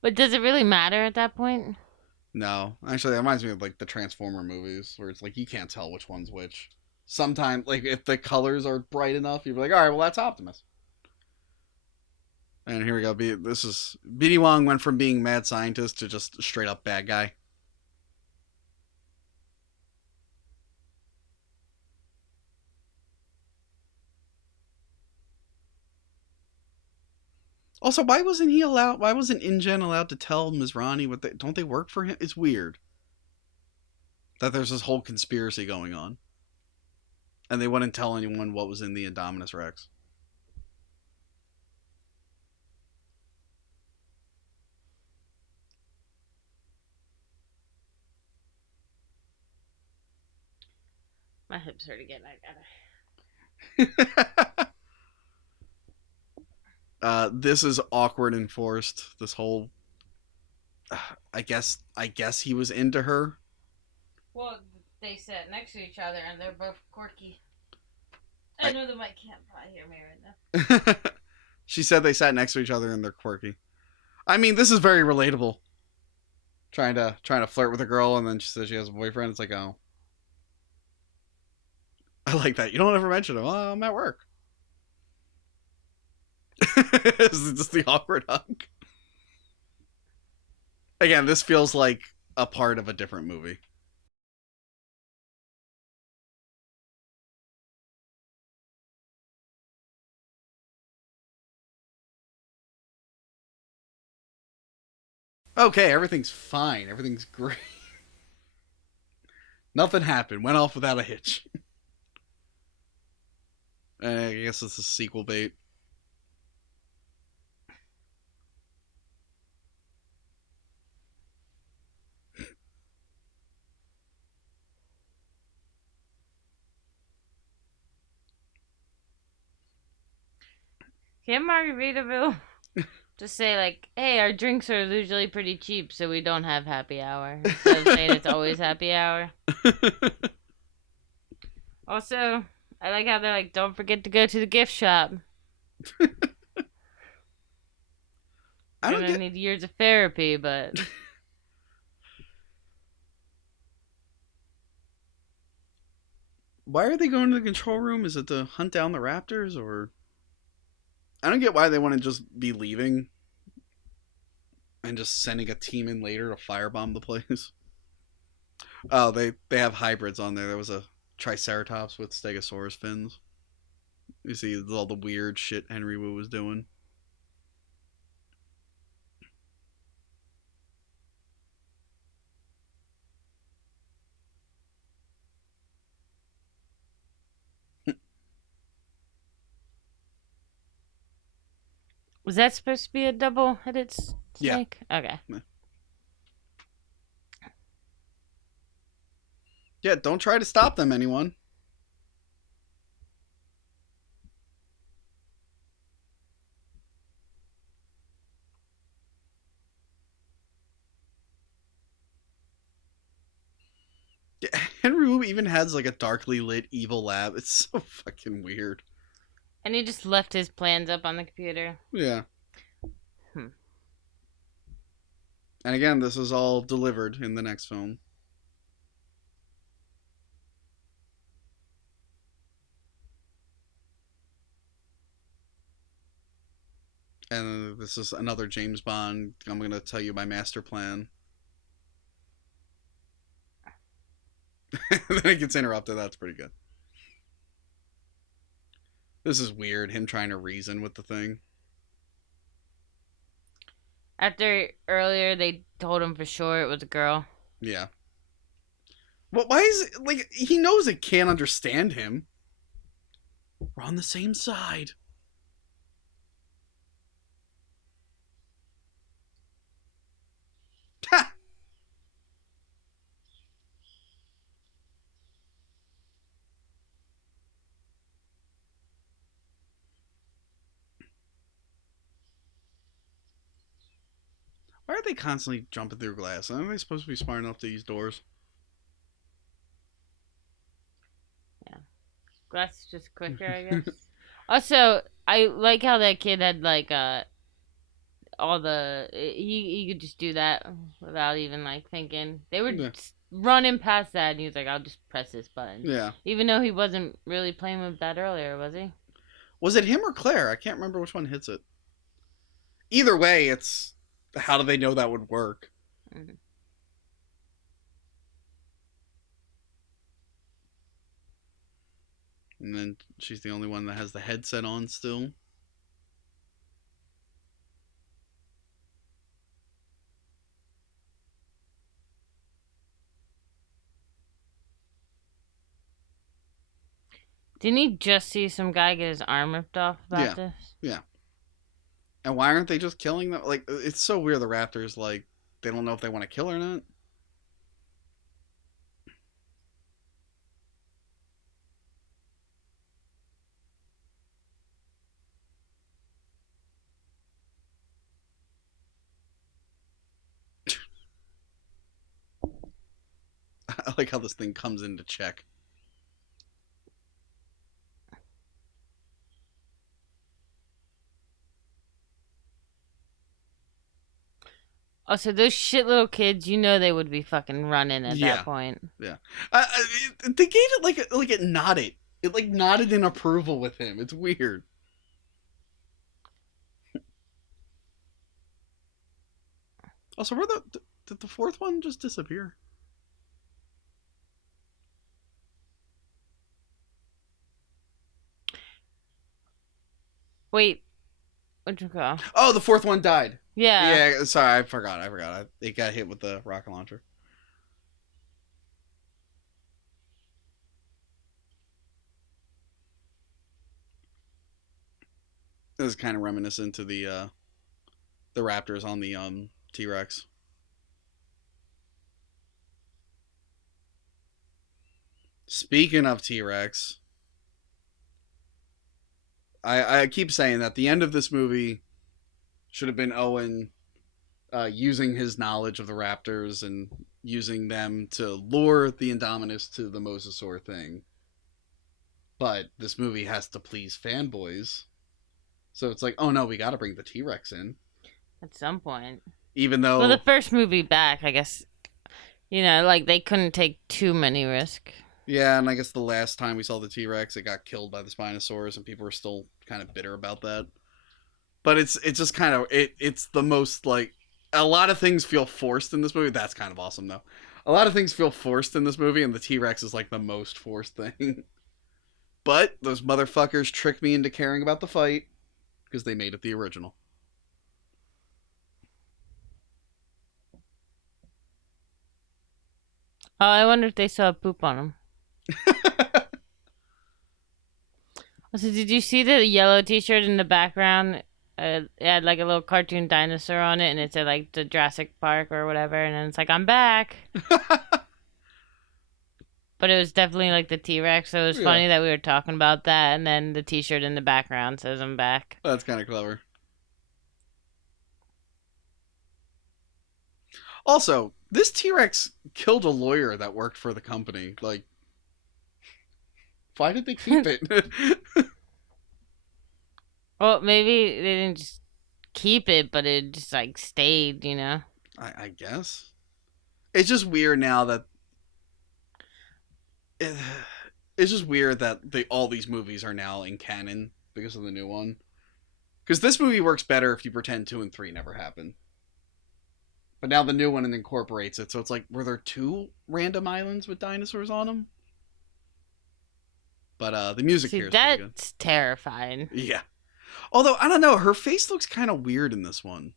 But does it really matter at that point? No. Actually, that reminds me of like the Transformer movies where it's like you can't tell which one's which. Sometimes, like if the colors are bright enough, you're like, all right, well that's Optimus. And here we go. This is BD Wong went from being mad scientist to just straight up bad guy. Also, why wasn't InGen allowed to tell Mizrani what don't they work for him? It's weird that there's this whole conspiracy going on. And they wouldn't tell anyone what was in the Indominus Rex. My hips hurt again. I This is awkward and forced. This whole, I guess he was into her. Well, they sat next to each other and they're both quirky. I know the mic can't probably hear me right now. She said they sat next to each other and they're quirky. I mean, this is very relatable. Trying to flirt with a girl and then she says she has a boyfriend. It's like, oh, I like that. You don't ever mention him. Oh, I'm at work. It's just the awkward hug. Again, this feels like a part of a different movie. Okay, everything's fine. Everything's great. Nothing happened. Went off without a hitch. I guess this is sequel bait. Can Margaritaville just say, like, hey, our drinks are usually pretty cheap, so we don't have happy hour? Instead of saying it's always happy hour. Also, I like how they're like, don't forget to go to the gift shop. I don't need years of therapy, but why are they going to the control room? Is it to hunt down the raptors, or I don't get why they want to just be leaving and just sending a team in later to firebomb the place. Oh, they have hybrids on there. There was a Triceratops with Stegosaurus fins. You see all the weird shit Henry Wu was doing. was that supposed to be a double-headed snake? Yeah. Okay. Yeah, don't try to stop them, anyone. Yeah, Henry Wu even has like a darkly lit evil lab. It's so fucking weird. And he just left his plans up on the computer. Yeah. And again, this is all delivered in the next film. And this is another James Bond. I'm going to tell you my master plan. Then it gets interrupted. That's pretty good. This is weird. Him trying to reason with the thing. After earlier they told him for sure it was a girl. Yeah. Well, why is it like he knows it can't understand him? We're on the same side. Ha! Why are they constantly jumping through glass? Aren't they supposed to be smart enough to use doors? Yeah. Glass is just quicker, I guess. Also, I like how that kid had like all the he could just do that without even like thinking. They were just running past that and he was like, I'll just press this button. Yeah. Even though he wasn't really playing with that earlier, was he? Was it him or Claire? I can't remember which one hits it. Either way, it's how do they know that would work? Mm-hmm. And then she's the only one that has the headset on still. Didn't he just see some guy get his arm ripped off about this? Yeah. And why aren't they just killing them? Like, it's so weird the Raptors, like, they don't know if they want to kill or not. I like how this thing comes into check. Oh, so those shit little kids, you know they would be fucking running at Yeah. that point. Yeah. They gave it like it nodded. It like nodded in approval with him. It's weird. Also, did the fourth one just disappear? Wait, what'd you call? Oh, the fourth one died. Yeah. Yeah, sorry, I forgot. It got hit with the rocket launcher. This is kind of reminiscent to the raptors on the T-Rex. Speaking of T-Rex, I keep saying that the end of this movie should have been Owen using his knowledge of the raptors and using them to lure the Indominus to the Mosasaur thing. But this movie has to please fanboys. So it's like, oh no, we gotta bring the T-Rex in. At some point. Even though... Well, the first movie back, I guess, you know, like, they couldn't take too many risks. Yeah, and I guess the last time we saw the T-Rex, it got killed by the Spinosaurus, and people were still kind of bitter about that. But it's just kind of... It's the most, like... A lot of things feel forced in this movie. That's kind of awesome, though. A lot of things feel forced in this movie, and the T-Rex is, like, the most forced thing. But those motherfuckers tricked me into caring about the fight, because they made it the original. Oh, I wonder if they saw poop on him. So did you see the yellow t-shirt in the background? It had like a little cartoon dinosaur on it, and it said like the Jurassic Park or whatever, and then it's like, I'm back. But it was definitely like the T-Rex, so it was funny that we were talking about that, and then the t-shirt in the background says I'm back. That's kind of clever. Also, this T-Rex killed a lawyer that worked for the company. Like, why did they keep it? Well, maybe they didn't just keep it, but it just like stayed, you know? I guess. It's just weird now that... It's just weird that all these movies are now in canon because of the new one. Because this movie works better if you pretend 2 and 3 never happened. But now the new one incorporates it, so it's like, were there 2 random islands with dinosaurs on them? But the music here is pretty good. That's terrifying. Yeah. Although, I don't know, her face looks kind of weird in this one.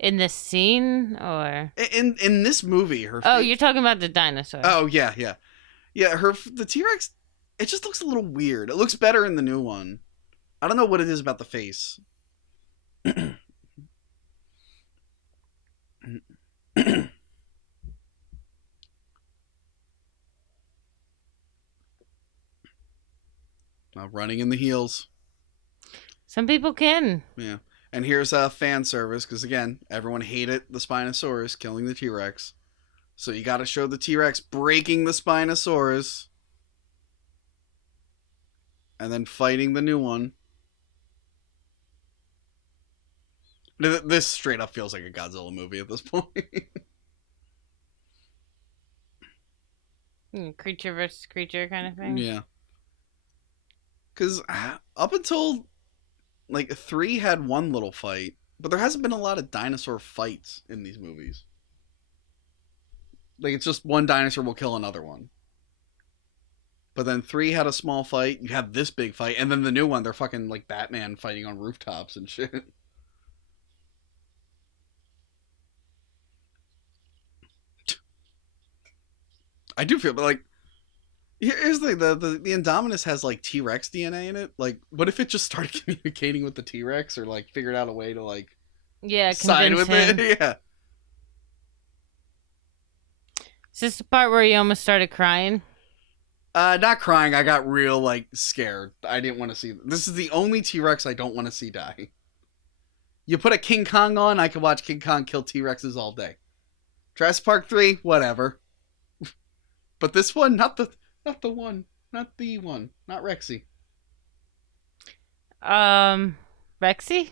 In this scene, or... In this movie, her face... Oh, you're talking about the dinosaur. Oh, yeah. Yeah, the T-Rex, it just looks a little weird. It looks better in the new one. I don't know what it is about the face. Running in the heels. Some people can. Yeah. And here's a fan service, because again, everyone hated the Spinosaurus killing the T-Rex. So you gotta show the T-Rex breaking the Spinosaurus. And then fighting the new one. This straight up feels like a Godzilla movie at this point. Creature versus creature kind of thing. Yeah. Because up until, like, 3 had one little fight, but there hasn't been a lot of dinosaur fights in these movies. Like, it's just one dinosaur will kill another one. But then 3 had a small fight, you have this big fight, and then the new one, they're fucking, like, Batman fighting on rooftops and shit. I do feel, but, like, here's the Indominus has, like, T-Rex DNA in it. Like, what if it just started communicating with the T-Rex, or, like, figured out a way to, like, side with him. it? Yeah. Is this the part where you almost started crying? Not crying. I got real, like, scared. I didn't want to see... This is the only T-Rex I don't want to see die. You put a King Kong on, I could watch King Kong kill T-Rexes all day. Jurassic Park 3, whatever. But this one, not the one, not Rexy. Rexy?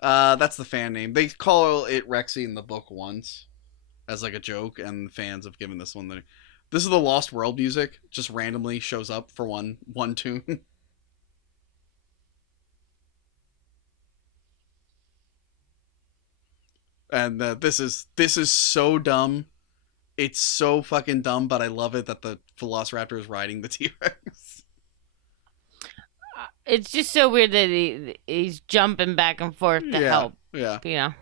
That's the fan name. They call it Rexy in the book once as like a joke, and fans have given this one the. This is the Lost World music. Just randomly shows up for one tune. And this is so dumb. It's so fucking dumb, but I love it that the Velociraptor is riding the T-Rex. It's just so weird that he's jumping back and forth to help. Yeah. You know.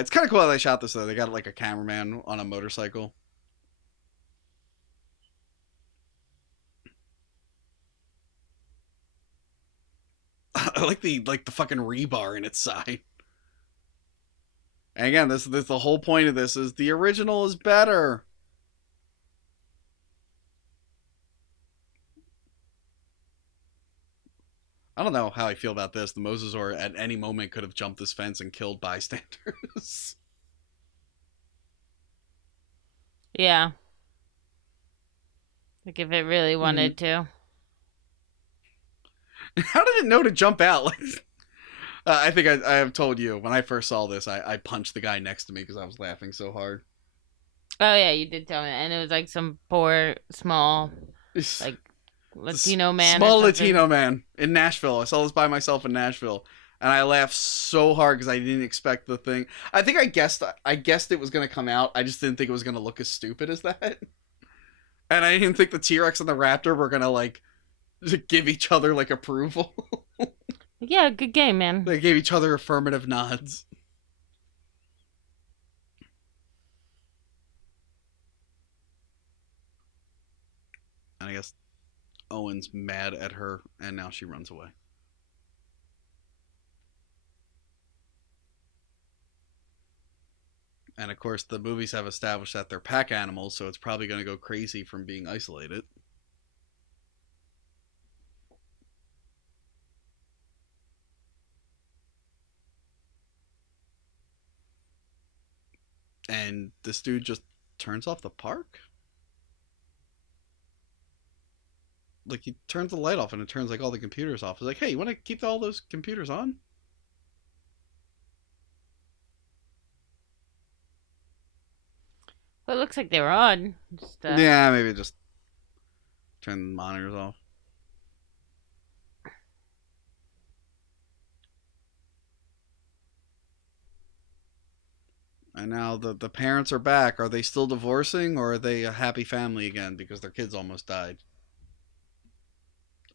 It's kind of cool how they shot this though. They got like a cameraman on a motorcycle. I like the fucking rebar in its side. And again, this the whole point of this is the original is better. I don't know how I feel about this. The Mosasaur at any moment could have jumped this fence and killed bystanders. Yeah. Like if it really wanted to. How did it know to jump out? Like, I think I have told you when I first saw this, I punched the guy next to me because I was laughing so hard. Oh yeah, you did tell me, and it was like some poor small, like Latino man. Small Latino man in Nashville. I saw this by myself in Nashville, and I laughed so hard because I didn't expect the thing. I think I guessed it was gonna come out. I just didn't think it was gonna look as stupid as that. And I didn't think the T-Rex and the Raptor were gonna like give each other like approval. Yeah, good game, man. They gave each other affirmative nods. And I guess Owen's mad at her, and now she runs away. And of course, the movies have established that they're pack animals, so it's probably going to go crazy from being isolated. And this dude just turns off the park? Like, he turns the light off and it turns like all the computers off. It's like, hey, you want to keep all those computers on? Well, it looks like they were on. Just, yeah, maybe just turn the monitors off. And now the parents are back. Are they still divorcing, or are they a happy family again because their kids almost died?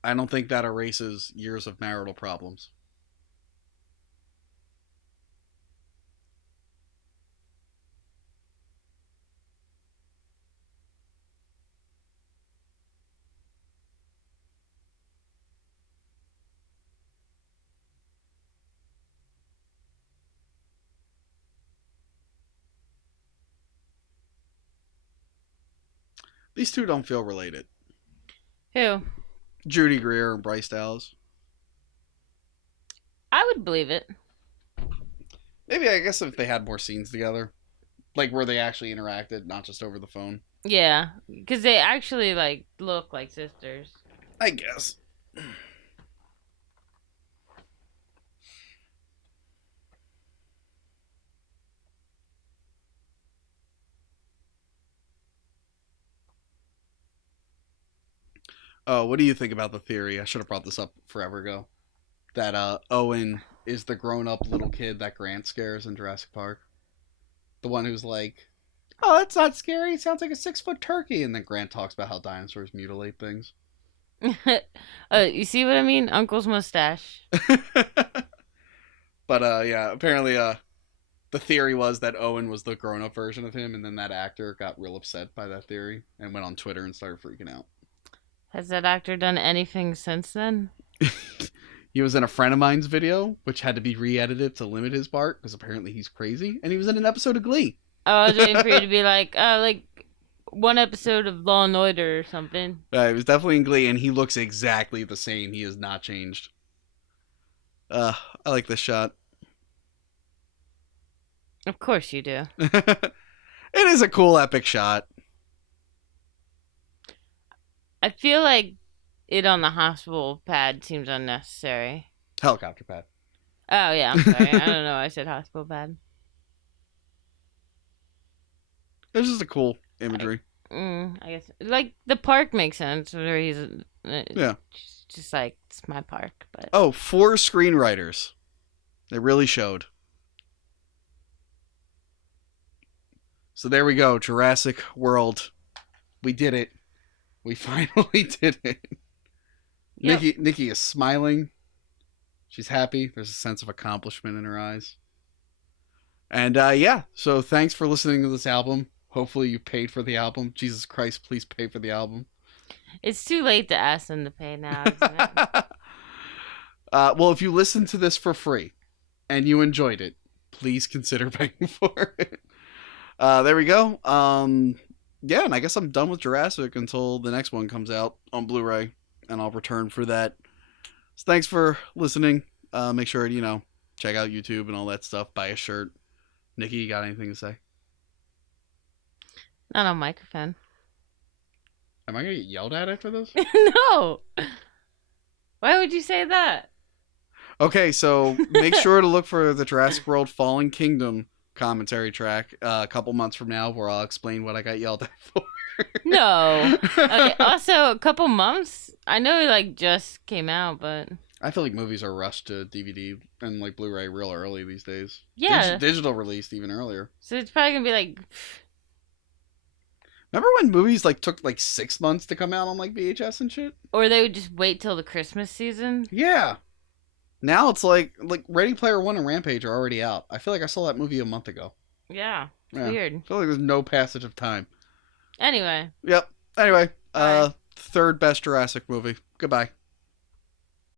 I don't think that erases years of marital problems. These two don't feel related. Who? Judy Greer and Bryce Dallas. I would believe it. Maybe, I guess, if they had more scenes together. Like, where they actually interacted, not just over the phone. Yeah, because they actually, like, look like sisters. I guess. Oh, what do you think about the theory? I should have brought this up forever ago. That Owen is the grown-up little kid that Grant scares in Jurassic Park. The one who's like, oh, that's not scary. It sounds like a 6-foot turkey. And then Grant talks about how dinosaurs mutilate things. You see what I mean? Uncle's mustache. But yeah, apparently the theory was that Owen was the grown-up version of him, and then that actor got real upset by that theory and went on Twitter and started freaking out. Has that actor done anything since then? He was in a friend of mine's video, which had to be re-edited to limit his part, because apparently he's crazy, and he was in an episode of Glee. Oh, I was waiting for you to be like one episode of Law and Order or something. He was definitely in Glee, and he looks exactly the same. He has not changed. I like this shot. Of course you do. It is a cool, epic shot. I feel like it on the hospital pad seems unnecessary. Helicopter pad. Oh yeah, I'm sorry. I don't know. I said hospital pad. It's just a cool imagery. I guess like the park makes sense where he's Yeah. just like it's my park, but Oh, 4 screenwriters. They really showed. So there we go, Jurassic World. We did it. We finally did it. Yep. Nikki is smiling. She's happy. There's a sense of accomplishment in her eyes. And yeah, so thanks for listening to this album. Hopefully you paid for the album. Jesus Christ, please pay for the album. it's too late to ask them to pay now, isn't it? Well, if you listen to this for free and you enjoyed it, please consider paying for it. There we go. Yeah, and I guess I'm done with Jurassic until the next one comes out on Blu-ray, and I'll return for that. So thanks for listening. Make sure to, check out YouTube and all that stuff. Buy a shirt. Nikki, you got anything to say? Not on microphone. Am I going to get yelled at after this? No. Why would you say that? Okay, so make sure to look for the Jurassic World Fallen Kingdom commentary track a couple months from now where I'll explain what I got yelled at for. No. Okay, also, a couple months? I know it, like, just came out, but... I feel like movies are rushed to DVD and, like, Blu-ray real early these days. Yeah. Digital released even earlier. So it's probably gonna be, like... Remember when movies, like, took, like, 6 months to come out on, like, VHS and shit? Or they would just wait till the Christmas season? Yeah. Now it's like Ready Player One and Rampage are already out. I feel like I saw that movie a month ago. Yeah. It's Yeah. weird. I feel like there's no passage of time. Anyway. Yep. Anyway, Bye. third best Jurassic movie. Goodbye.